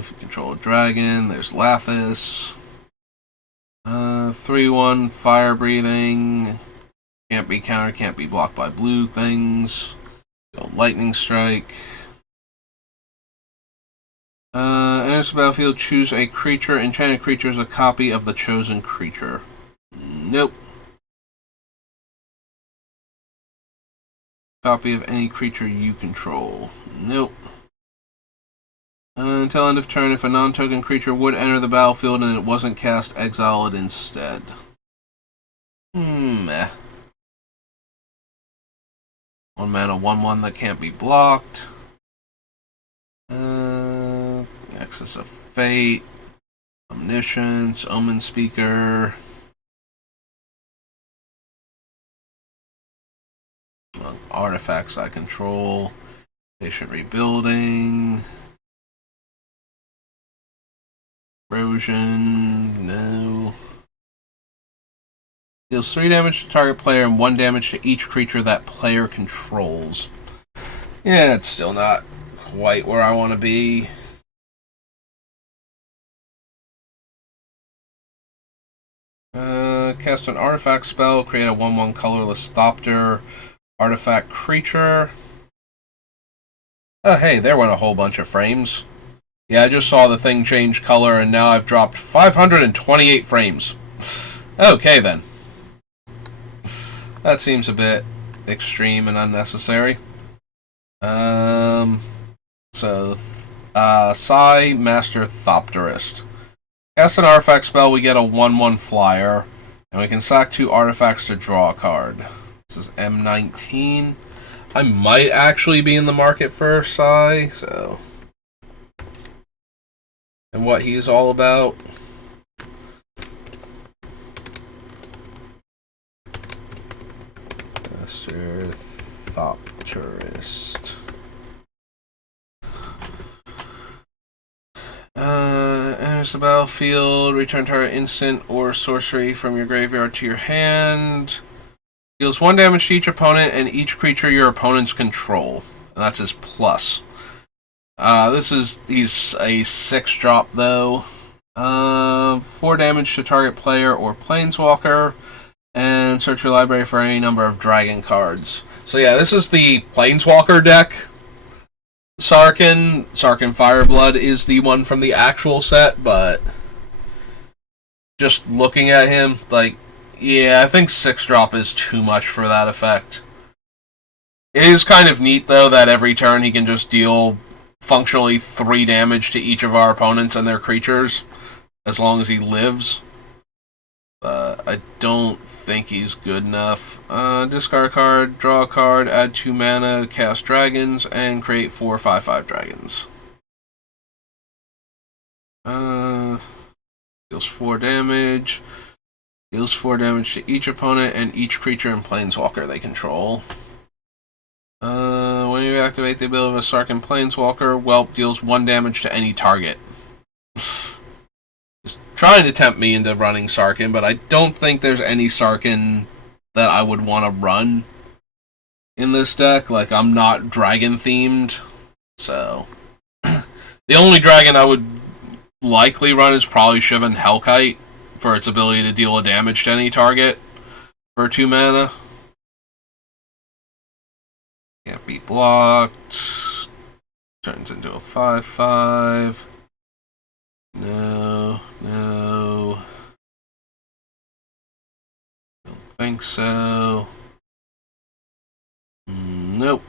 If you control a dragon, there's Lathis. 3/1 fire breathing. Can't be countered, can't be blocked by blue things. Lightning Strike. Enters the battlefield, choose a creature. Enchanted creature is a copy of the chosen creature. Nope. Copy of any creature you control. Nope. Until end of turn, if a non-token creature would enter the battlefield and it wasn't cast, exile it instead. Meh. 1 mana, 1/1 that can't be blocked. Nexus of Fate. Omniscience. Omen Speaker. Among artifacts I control. Patient Rebuilding. Erosion. No. Deals 3 damage to target player and 1 damage to each creature that player controls. Yeah, it's still not quite where I want to be. Cast an artifact spell, create a 1/1 colorless Thopter artifact creature. Oh, hey, there went a whole bunch of frames. Yeah, I just saw the thing change color, and now I've dropped 528 frames. Okay, then. That seems a bit extreme and unnecessary. Psy Master Thopterist. Cast an artifact spell, we get a 1/1 flyer, and we can sack 2 artifacts to draw a card. This is M19. I might actually be in the market for Psy, so. And what he's all about. Master Thopterist. Enters the battlefield, return target instant or sorcery from your graveyard to your hand. Deals 1 damage to each opponent and each creature your opponents control. And that's his plus. He's a 6-drop though. 4 damage to target player or planeswalker. And search your library for any number of dragon cards. So yeah, this is the planeswalker deck. Sarkhan Fireblood is the one from the actual set, but just looking at him, like, yeah, I think 6-drop is too much for that effect. It is kind of neat, though, that every turn he can just deal functionally 3 damage to each of our opponents and their creatures, as long as he lives. But I don't think he's good enough. Discard a card, draw a card, add 2 mana, cast dragons, and create 4 5/5 dragons. Deals 4 damage. Deals 4 damage to each opponent and each creature and planeswalker they control. When you activate the ability of a Sarkhan planeswalker, Whelp deals 1 damage to any target. Trying to tempt me into running Sarkhan, but I don't think there's any Sarkhan that I would want to run in this deck. Like, I'm not dragon themed, so the only dragon I would likely run is probably Shivan Hellkite for its ability to deal a damage to any target for 2 mana. Can't be blocked. Turns into a 5/5. No. Don't think so. Nope.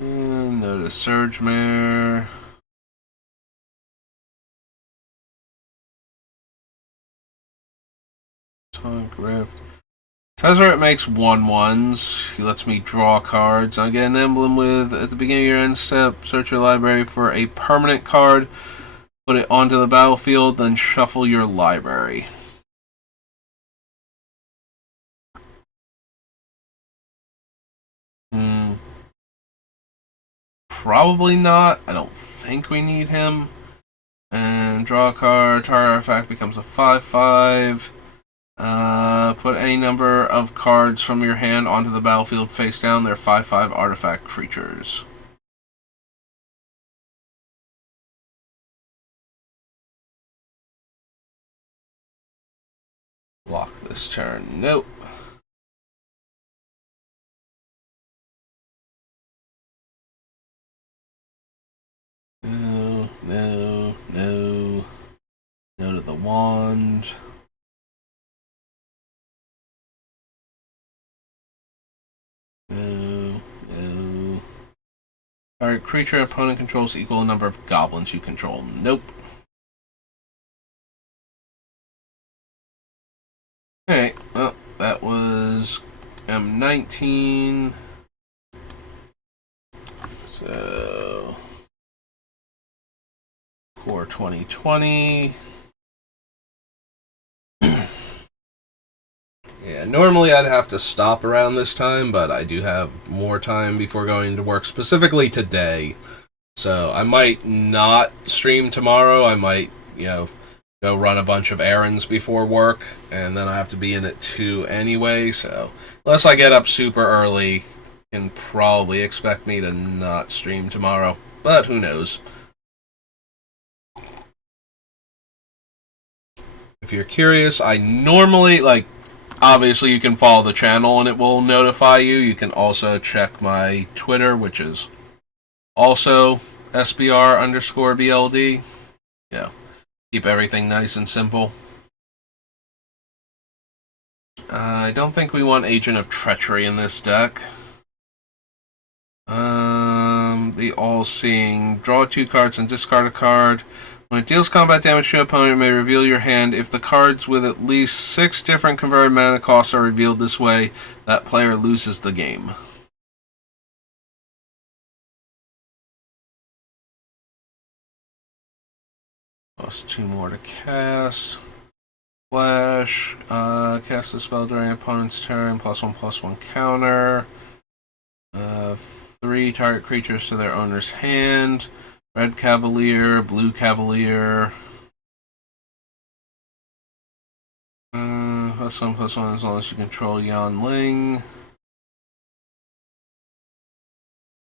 And no to Surgemare. Taunt Rift. Tezzeret makes 1/1s. He lets me draw cards. I get an emblem with, at the beginning of your end step, search your library for a permanent card, put it onto the battlefield, then shuffle your library. Probably not. I don't think we need him. And draw a card. Target artifact becomes a 5/5. Put any number of cards from your hand onto the battlefield face down. They're 5/5 artifact creatures. Block this turn. Nope. no, no. No to the wand. No, no. Target creature opponent controls equal number of goblins you control. Nope. Alright, well, that was M19. So, Core 2020. Yeah, normally I'd have to stop around this time, but I do have more time before going to work, specifically today. So I might not stream tomorrow. I might, go run a bunch of errands before work, and then I have to be in at 2 anyway, so unless I get up super early, you can probably expect me to not stream tomorrow, but who knows. If you're curious, I normally, obviously you can follow the channel and it will notify you. You can also check my Twitter, which is also SBR_BLD. Yeah. Keep everything nice and simple. I don't think we want Agent of Treachery in this deck. The All-Seeing. Draw 2 cards and discard a card. When it deals combat damage to your opponent, it may reveal your hand. If the cards with at least 6 different converted mana costs are revealed this way, that player loses the game. Plus 2 more to cast. Flash. Cast the spell during opponent's turn. +1/+1 counter. 3 target creatures to their owner's hand. Red Cavalier, Blue Cavalier. +1/+1 as long as you control Yan Ling.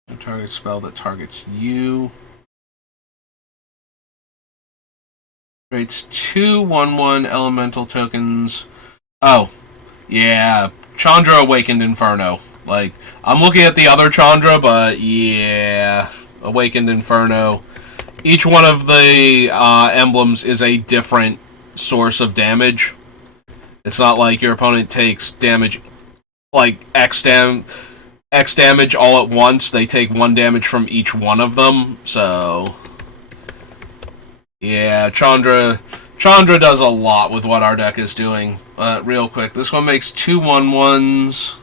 A target spell that targets you. Creates 2 1/1 elemental tokens. Oh, yeah. Chandra Awakened Inferno. I'm looking at the other Chandra, but yeah. Awakened Inferno. Each one of the emblems is a different source of damage. It's not like your opponent takes damage, X damage all at once. They take 1 damage from each one of them. So, yeah, Chandra does a lot with what our deck is doing. Real quick, this one makes 2 1/1s.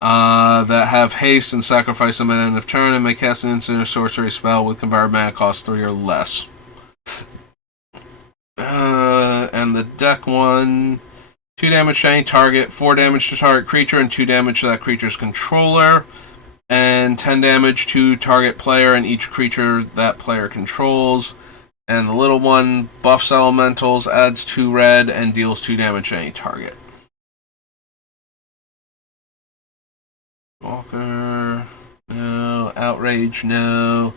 That have haste and sacrifice them at the end of turn and may cast an instant or sorcery spell with converted mana cost 3 or less. And the deck one, 2 damage to any target, 4 damage to target creature, and 2 damage to that creature's controller, and 10 damage to target player and each creature that player controls. And the little one, buffs elementals, adds 2 red, and deals 2 damage to any target. Walker, no. Outrage, no.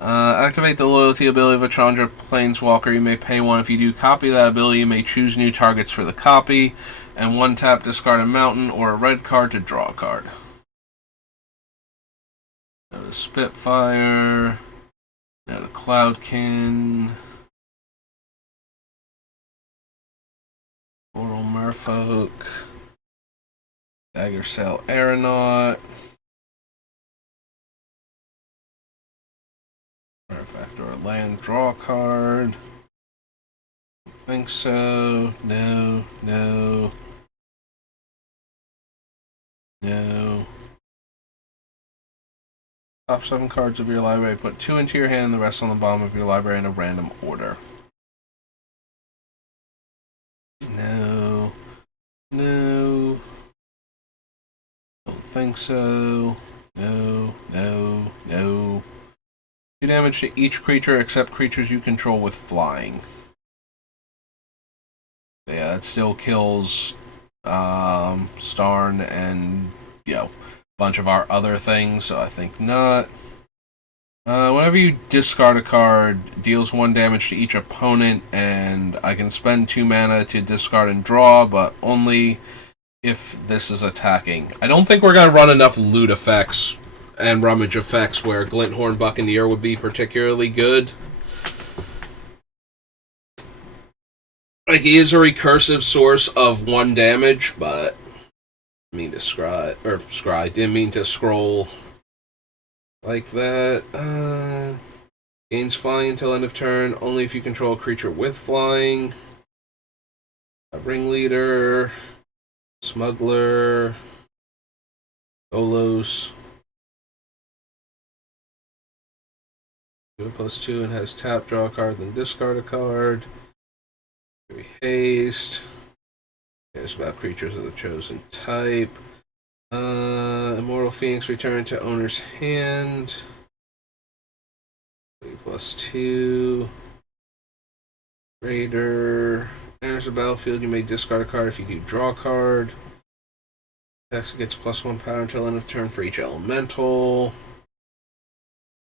Activate the loyalty ability of a Chandra Planeswalker. You may pay 1. If you do copy that ability, you may choose new targets for the copy. And 1 tap, discard a mountain or a red card to draw a card. Now to Spitfire. Now to Cloudkin. Portal Merfolk. Dagger Cell Aeronaut. Artifact or land, draw a card. Don't think so. No, no. No. Top 7 cards of your library. Put 2 into your hand and the rest on the bottom of your library in a random order. No. No. Don't think so. No, no, no. 2 damage to each creature except creatures you control with flying. Yeah, that still kills Starn and, a bunch of our other things, so I think not. Whenever you discard a card, deals 1 damage to each opponent, and I can spend 2 mana to discard and draw, but only if this is attacking. I don't think we're going to run enough loot effects and rummage effects where Glinthorn Buccaneer would be particularly good. Like, he is a recursive source of 1 damage, but I mean to didn't mean to scroll like that. Gains flying until end of turn, only if you control a creature with flying. A ringleader, smuggler, Olos. 2+2 and has tap, draw a card, then discard a card. Haste. Cares about creatures of the chosen type. Immortal Phoenix return to owner's hand. 3+2. Raider. Enters the battlefield, you may discard a card if you do draw a card. Attacks gets +1 power until end of turn for each elemental.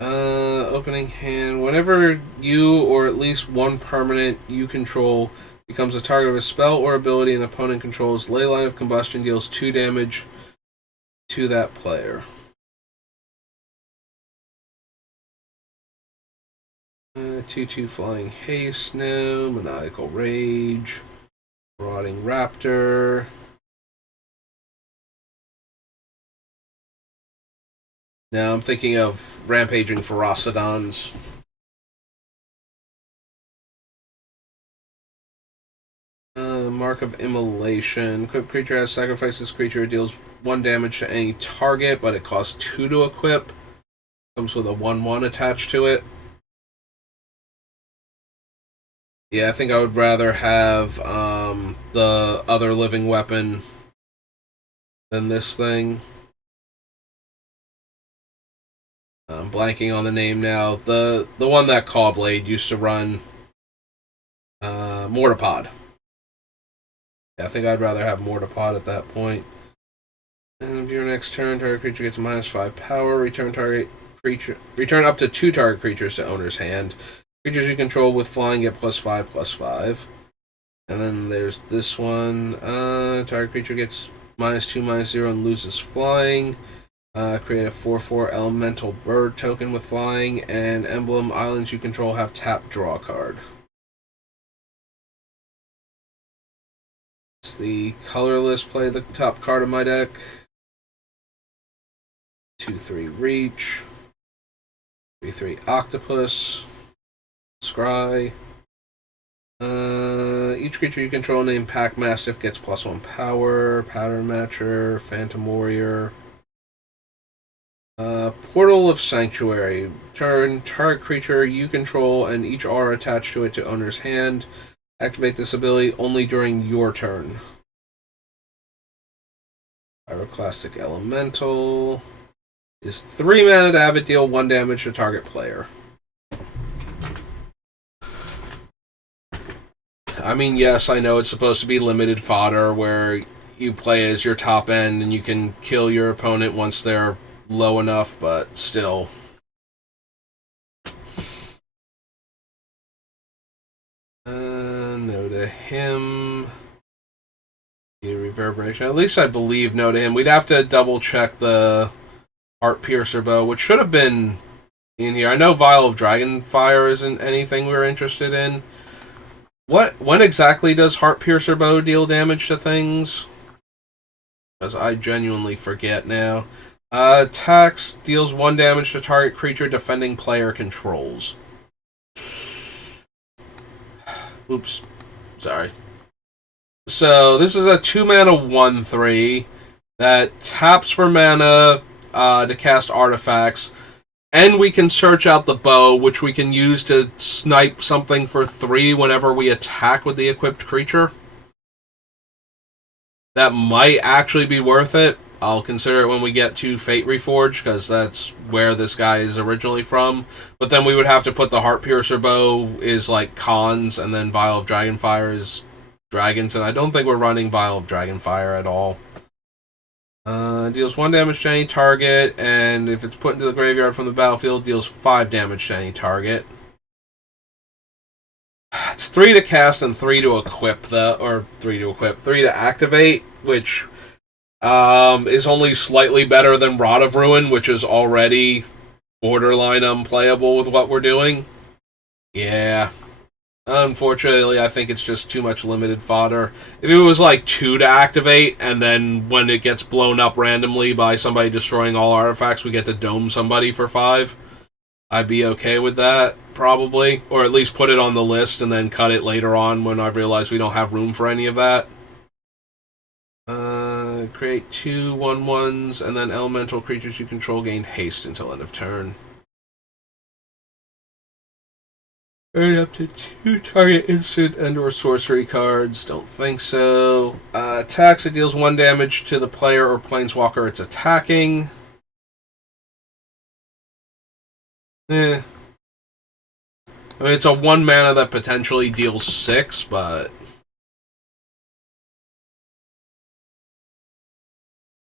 Opening hand. Whenever you or at least one permanent you control becomes a target of a spell or ability an opponent controls, Ley Line of Combustion deals 2 damage to that player. 2/2 Flying Haste now. Maniacal Rage. Rotting Raptor. Now I'm thinking of Rampaging Ferocidons. Mark of Immolation. Equipped creature has sacrificed this creature. It deals 1 damage to any target, but it costs 2 to equip. Comes with a 1/1 attached to it. Yeah, I think I would rather have the other living weapon than this thing. I'm blanking on the name now. The one that Cawblade used to run. Mortipod. Yeah, I think I'd rather have Mortipod at that point. And if your next turn, target creature gets -5 power. Return up to 2 target creatures to owner's hand. Creatures you control with flying get +5/+5. And then there's this one. Target creature gets -2/-0 and loses flying. Create a 4/4 elemental bird token with flying, and emblem islands you control have tap, draw a card. It's the colorless play the top card of my deck. 2/3 reach. 3/3 octopus. Scry. Each creature you control named Pack Mastiff gets +1 power. Pattern Matcher. Phantom Warrior. Portal of Sanctuary. Turn target creature you control and each aura attached to it to owner's hand. Activate this ability only during your turn. Pyroclastic Elemental. Is 3 mana to have it deal 1 damage to target player. I mean, yes, I know it's supposed to be limited fodder where you play as your top end and you can kill your opponent once they're low enough, but still. No to him. Reverberation. At least I believe no to him. We'd have to double check the Heart Piercer Bow, which should have been in here. I know Vial of Dragonfire isn't anything we're interested in. When exactly does Heart Piercer Bow deal damage to things? Because I genuinely forget now. Attacks deals 1 damage to target creature defending player controls. Oops. Sorry. So, this is a 2 mana 1/3 that taps for mana to cast artifacts. And we can search out the bow, which we can use to snipe something for 3 whenever we attack with the equipped creature. That might actually be worth it. I'll consider it when we get to Fate Reforged, because that's where this guy is originally from. But then we would have to put the Heart Piercer Bow is like cons, and then Vial of Dragonfire is dragons, and I don't think we're running Vial of Dragonfire at all. Deals 1 damage to any target, and if it's put into the graveyard from the battlefield, deals 5 damage to any target. It's 3 to cast and 3 to equip, 3 to activate, which is only slightly better than Rod of Ruin, which is already borderline unplayable with what we're doing. Yeah. Unfortunately, I think it's just too much limited fodder. If it was like 2 to activate, and then when it gets blown up randomly by somebody destroying all artifacts, we get to dome somebody for 5, I'd be okay with that, probably. Or at least put it on the list and then cut it later on when I realize we don't have room for any of that. Create 2 1/1s, and then elemental creatures you control gain haste until end of turn. Earn up to 2 target instant and or sorcery cards. Don't think so. Attacks, it deals 1 damage to the player or planeswalker it's attacking. I mean, it's a 1 mana that potentially deals 6, but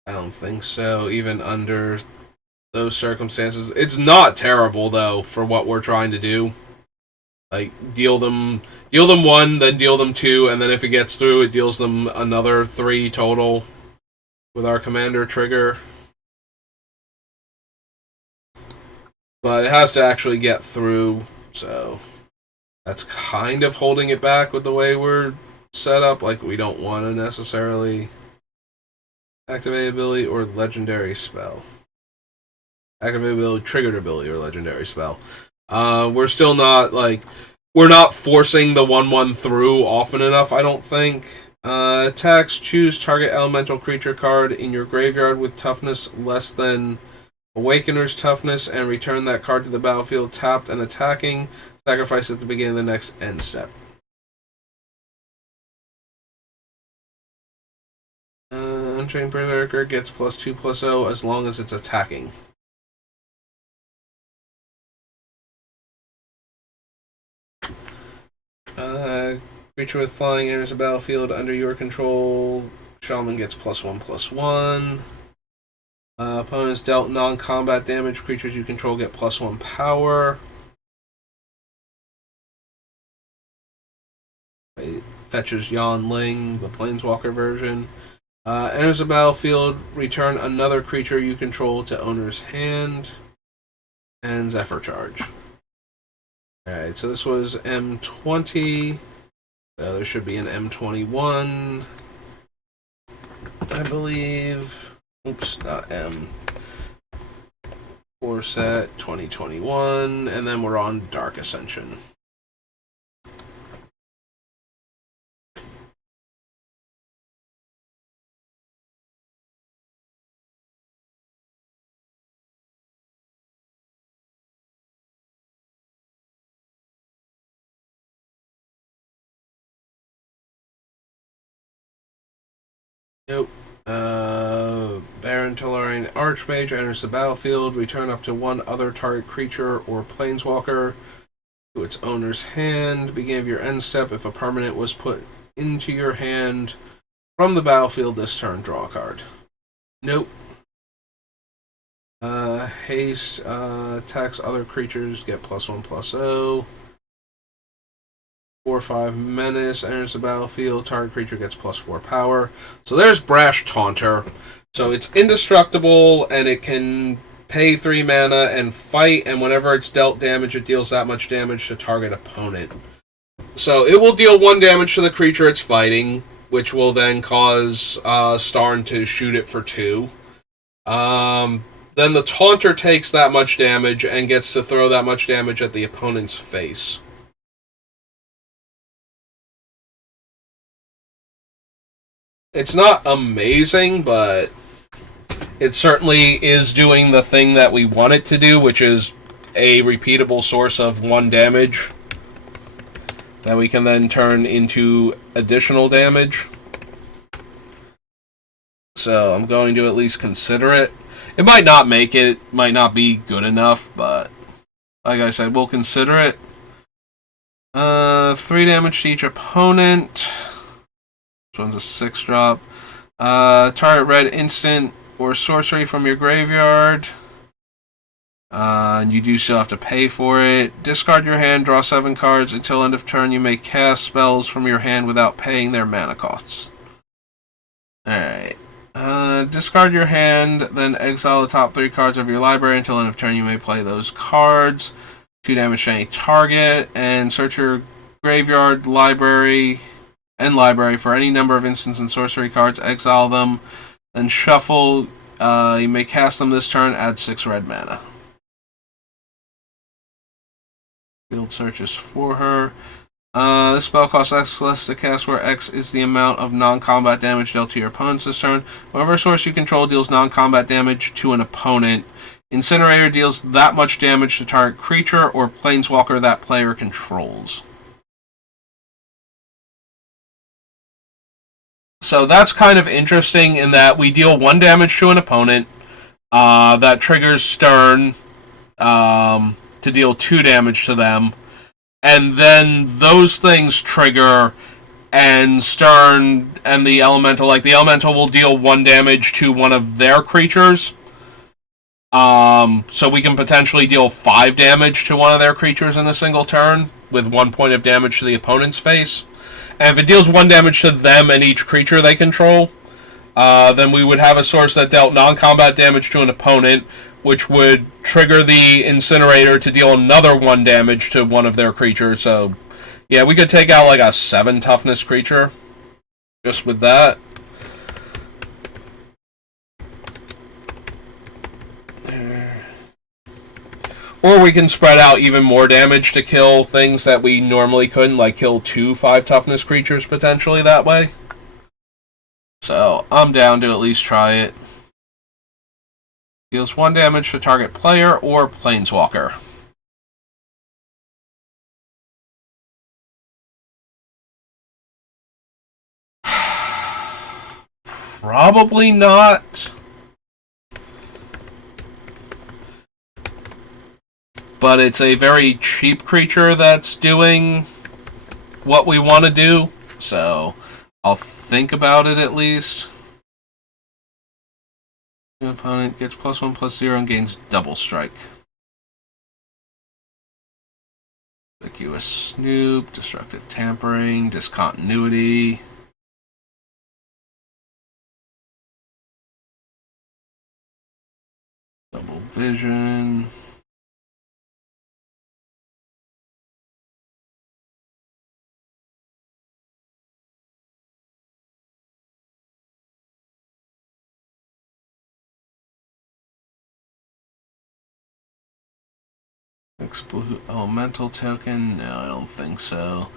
I don't think so, even under those circumstances. It's not terrible, though, for what we're trying to do. Like, deal them 1, then deal them 2, and then if it gets through, it deals them another 3 total with our commander trigger. But it has to actually get through, so that's kind of holding it back with the way we're set up. Like, we don't want to necessarily activate ability or legendary spell. Activate ability, triggered ability, or legendary spell. We're still not, like, we're not forcing the 1/1 through often enough, I don't think. Attacks, choose target elemental creature card in your graveyard with toughness less than Awakener's toughness and return that card to the battlefield tapped and attacking. Sacrifice at the beginning of the next end step. Unchained Berserker gets +2/+0 as long as it's attacking. Creature with flying enters the battlefield under your control. Shaman gets +1/+1. Opponents dealt non-combat damage. Creatures you control get +1 power. It fetches Yan Ling, the Planeswalker version. Enters the battlefield. Return another creature you control to owner's hand. And Zephyr Charge. Alright, so this was M20. There should be an M21. I believe. Oops, not M. 4 set, 2021, and then we're on Dark Ascension. Nope. Baron Tolarian Archmage enters the battlefield. Return up to 1 other target creature or planeswalker to its owner's hand. Beginning of your end step. If a permanent was put into your hand from the battlefield this turn, draw a card. Nope. Haste attacks other creatures, get +1/+0. 4/5 Menace enters the battlefield. Target creature gets +4 power. So there's Brash Taunter. So it's indestructible, and it can pay 3 mana and fight, and whenever it's dealt damage, it deals that much damage to target opponent. So it will deal 1 damage to the creature it's fighting, which will then cause Starn to shoot it for 2. Then the Taunter takes that much damage and gets to throw that much damage at the opponent's face. It's not amazing, but it certainly is doing the thing that we want it to do, which is a repeatable source of 1 damage that we can then turn into additional damage. So I'm going to at least consider it. It might not make it, might not be good enough, but like I said, we'll consider it. 3 damage to each opponent. This one's a 6-drop. Target red instant or sorcery from your graveyard. And you do still have to pay for it. Discard your hand, draw 7 cards. Until end of turn, you may cast spells from your hand without paying their mana costs. Alright. Discard your hand, then exile the top 3 cards of your library. Until end of turn, you may play those cards. 2 damage to any target, and search your graveyard, library, and library for any number of instant and sorcery cards, exile them, then shuffle. You may cast them this turn, add 6 red mana. Field searches for her. This spell costs X less to cast, where X is the amount of non-combat damage dealt to your opponents this turn. Whenever a source you control deals non-combat damage to an opponent, Incinerator deals that much damage to target creature or planeswalker that player controls. So that's kind of interesting in that we deal 1 damage to an opponent. That triggers Starn to deal 2 damage to them. And then those things trigger, and Starn and the Elemental, like the Elemental will deal 1 damage to one of their creatures. So we can potentially deal 5 damage to one of their creatures in a single turn, with 1 point of damage to the opponent's face. And if it deals 1 damage to them and each creature they control, then we would have a source that dealt non-combat damage to an opponent, which would trigger the Incinerator to deal another 1 damage to one of their creatures. So, yeah, we could take out like a 7 toughness creature just with that. Or we can spread out even more damage to kill things that we normally couldn't, like kill 2 5 toughness creatures potentially that way. So, I'm down to at least try it. Deals 1 damage to target player or planeswalker. Probably not. But it's a very cheap creature that's doing what we want to do. So, I'll think about it at least. The opponent gets +1/+0 and gains double strike. Conspicuous Snoop, Destructive Tampering, Discontinuity. Double Vision. Elemental token? No, I don't think so.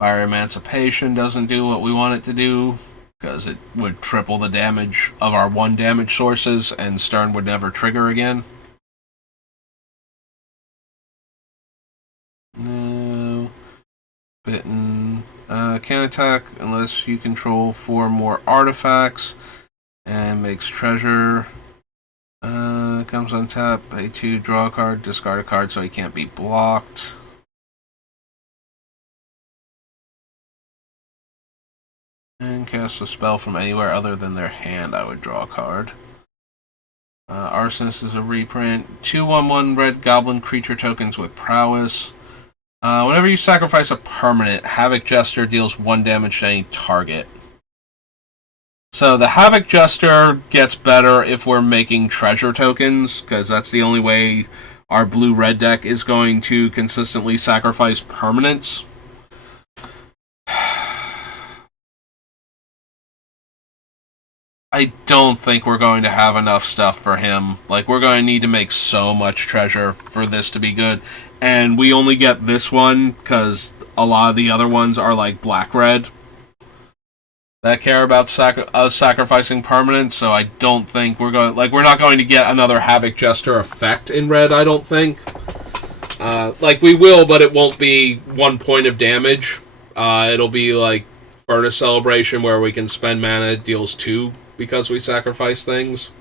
Fire Emancipation doesn't do what we want it to do, because it would triple the damage of our 1 damage sources, and Starn would never trigger again. No. Bitten. Can't attack unless you control 4 more artifacts, and makes treasure. Comes on tap, pay 2, draw a card, discard a card so he can't be blocked. And cast a spell from anywhere other than their hand, I would draw a card. Arsonist is a reprint. 2/1/1 red goblin creature tokens with prowess. Whenever you sacrifice a permanent, Havoc Jester deals 1 damage to any target. So the Havoc Jester gets better if we're making treasure tokens, because that's the only way our blue-red deck is going to consistently sacrifice permanents. I don't think we're going to have enough stuff for him. Like, we're going to need to make so much treasure for this to be good. And we only get this one because a lot of the other ones are like black-red that care about us sacrificing permanents, so I don't think we're not going to get another Havoc Jester effect in red, I don't think. We will, but it won't be 1 point of damage. It'll be like Furnace Celebration, where we can spend mana, it deals 2 because we sacrifice things.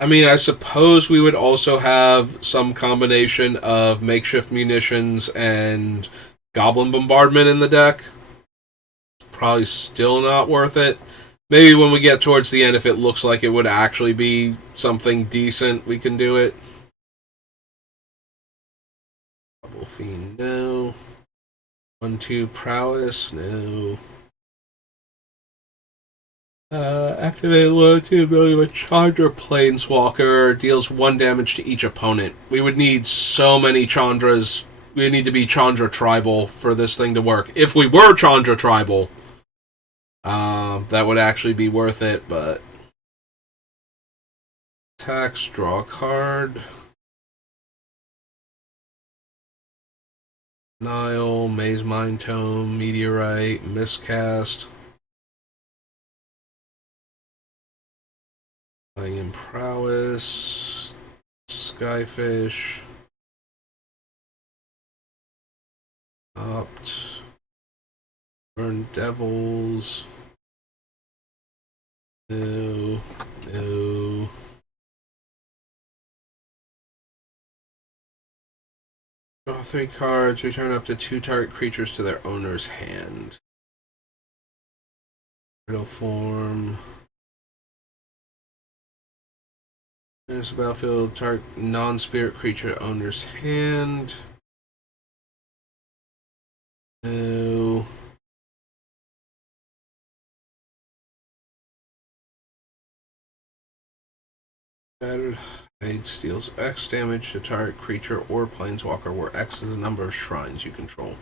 I mean, I suppose we would also have some combination of makeshift munitions and goblin bombardment in the deck. Probably still not worth it. Maybe when we get towards the end, if it looks like it would actually be something decent, we can do it. Double Fiend, no. 1/2 prowess, no. Activate loyalty ability with Chandra Planeswalker. Deals 1 damage to each opponent. We would need so many Chandras. We would need to be Chandra Tribal for this thing to work. If we were Chandra Tribal, that would actually be worth it, but... Attacks, draw a card. Nile, Maze Mind Tome, Meteorite, Miscast. Playing in Prowess, Skyfish, Opt, Burn Devils. No. Draw 3 cards, return up to 2 target creatures to their owner's hand. Riddle form. There's a battlefield, target non-spirit creature owner's hand. No. Battered Hide deals X damage to target creature or planeswalker, where X is the number of shrines you control.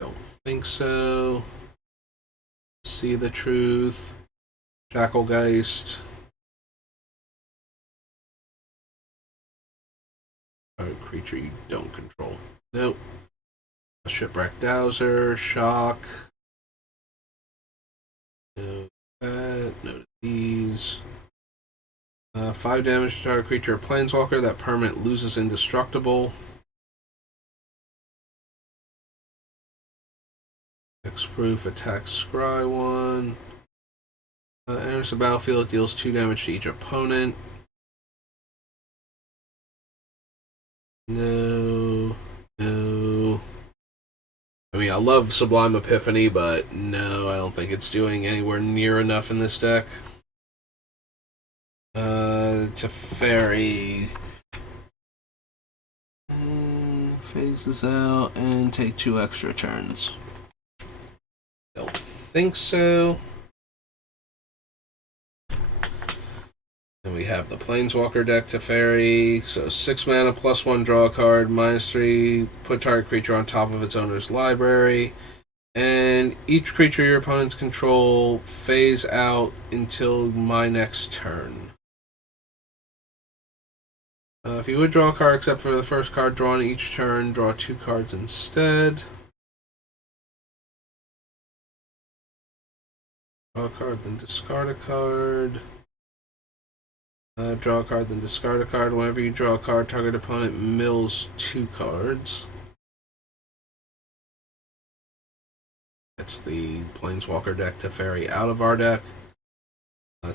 Don't think so. See the truth. Jackalgeist. Target creature you don't control. Nope. Shipwreck Dowser. Shock. No. No these. 5 damage to target creature or planeswalker. That permanent loses indestructible. Hexproof attacks Scry 1. Enters the battlefield, deals 2 damage to each opponent. No. I mean, I love Sublime Epiphany, but no, I don't think it's doing anywhere near enough in this deck. Teferi phases out and take 2 extra turns. Don't think so. And we have the Planeswalker deck, Teferi. So 6 mana, +1, draw a card, -3, put target creature on top of its owner's library. And each creature your opponents control phase out until my next turn. If you would draw a card except for the first card drawn each turn, draw 2 cards instead. Draw a card, then discard a card. Draw a card, then discard a card. Whenever you draw a card, target opponent mills 2 cards. That's the Planeswalker deck Teferi out of our deck.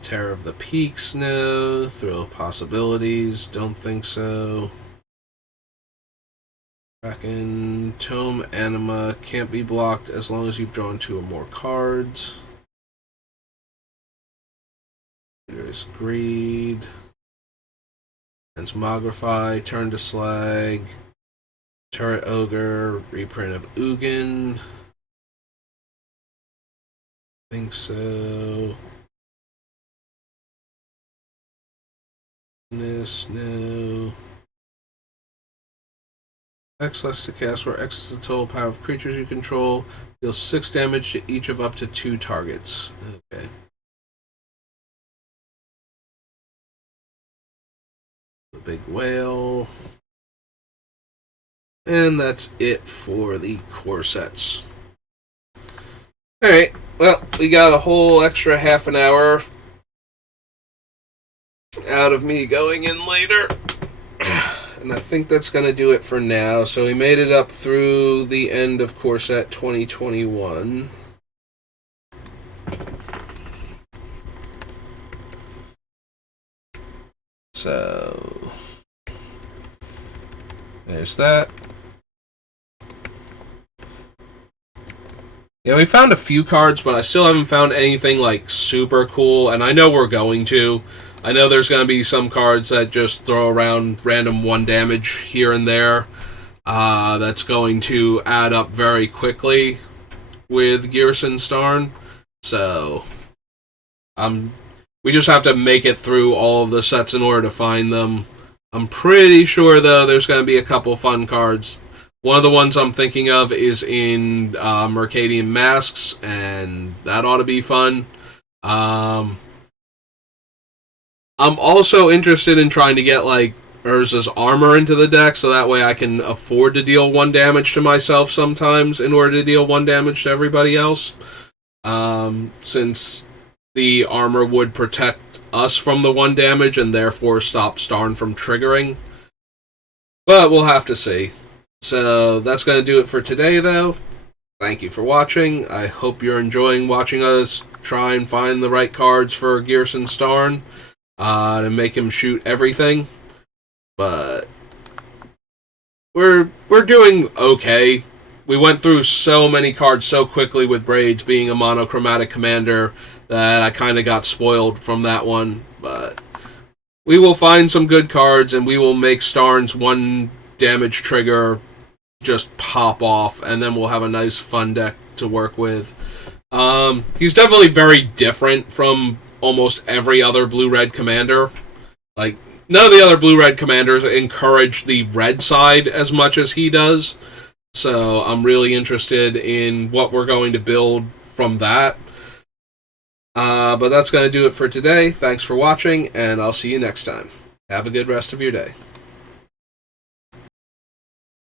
Terror of the Peaks, no. Thrill of Possibilities, don't think so. Kraken, Tome Anima, can't be blocked as long as you've drawn 2 or more cards. There's Greed. Transmogrify, Turn to Slag. Turret Ogre, reprint of Ugin. Think so. This, no. X less to cast, where X is the total power of creatures you control. Deals 6 damage to each of up to 2 targets. Okay. The Big Whale. And that's it for the core sets. Alright, well, we got a whole extra half an hour out of me going in later. And I think that's going to do it for now. So we made it up through the end of core set 2021. So there's that. Yeah, we found a few cards, but I still haven't found anything like super cool, and I know we're going to. I know there's going to be some cards that just throw around random 1 damage here and there. That's going to add up very quickly with Ghyrson Starn. So we just have to make it through all of the sets in order to find them. I'm pretty sure, though, there's going to be a couple fun cards. One of the ones I'm thinking of is in Mercadian Masks, and that ought to be fun. I'm also interested in trying to get, like, Urza's armor into the deck, so that way I can afford to deal 1 damage to myself sometimes in order to deal 1 damage to everybody else. Since the armor would protect us from the 1 damage and therefore stop Starn from triggering. But we'll have to see. So that's going to do it for today, though. Thank you for watching. I hope you're enjoying watching us try and find the right cards for Ghyrson Starn to make him shoot everything. But we're doing okay. We went through so many cards so quickly with Braids being a monochromatic commander that I kind of got spoiled from that one. But we will find some good cards, and we will make Starn's 1 damage trigger just pop off, and then we'll have a nice fun deck to work with. He's definitely very different from almost every other blue-red commander. Like, none of the other blue-red commanders encourage the red side as much as he does. So I'm really interested in what we're going to build from that. But that's going to do it for today. Thanks for watching, and I'll see you next time. Have a good rest of your day.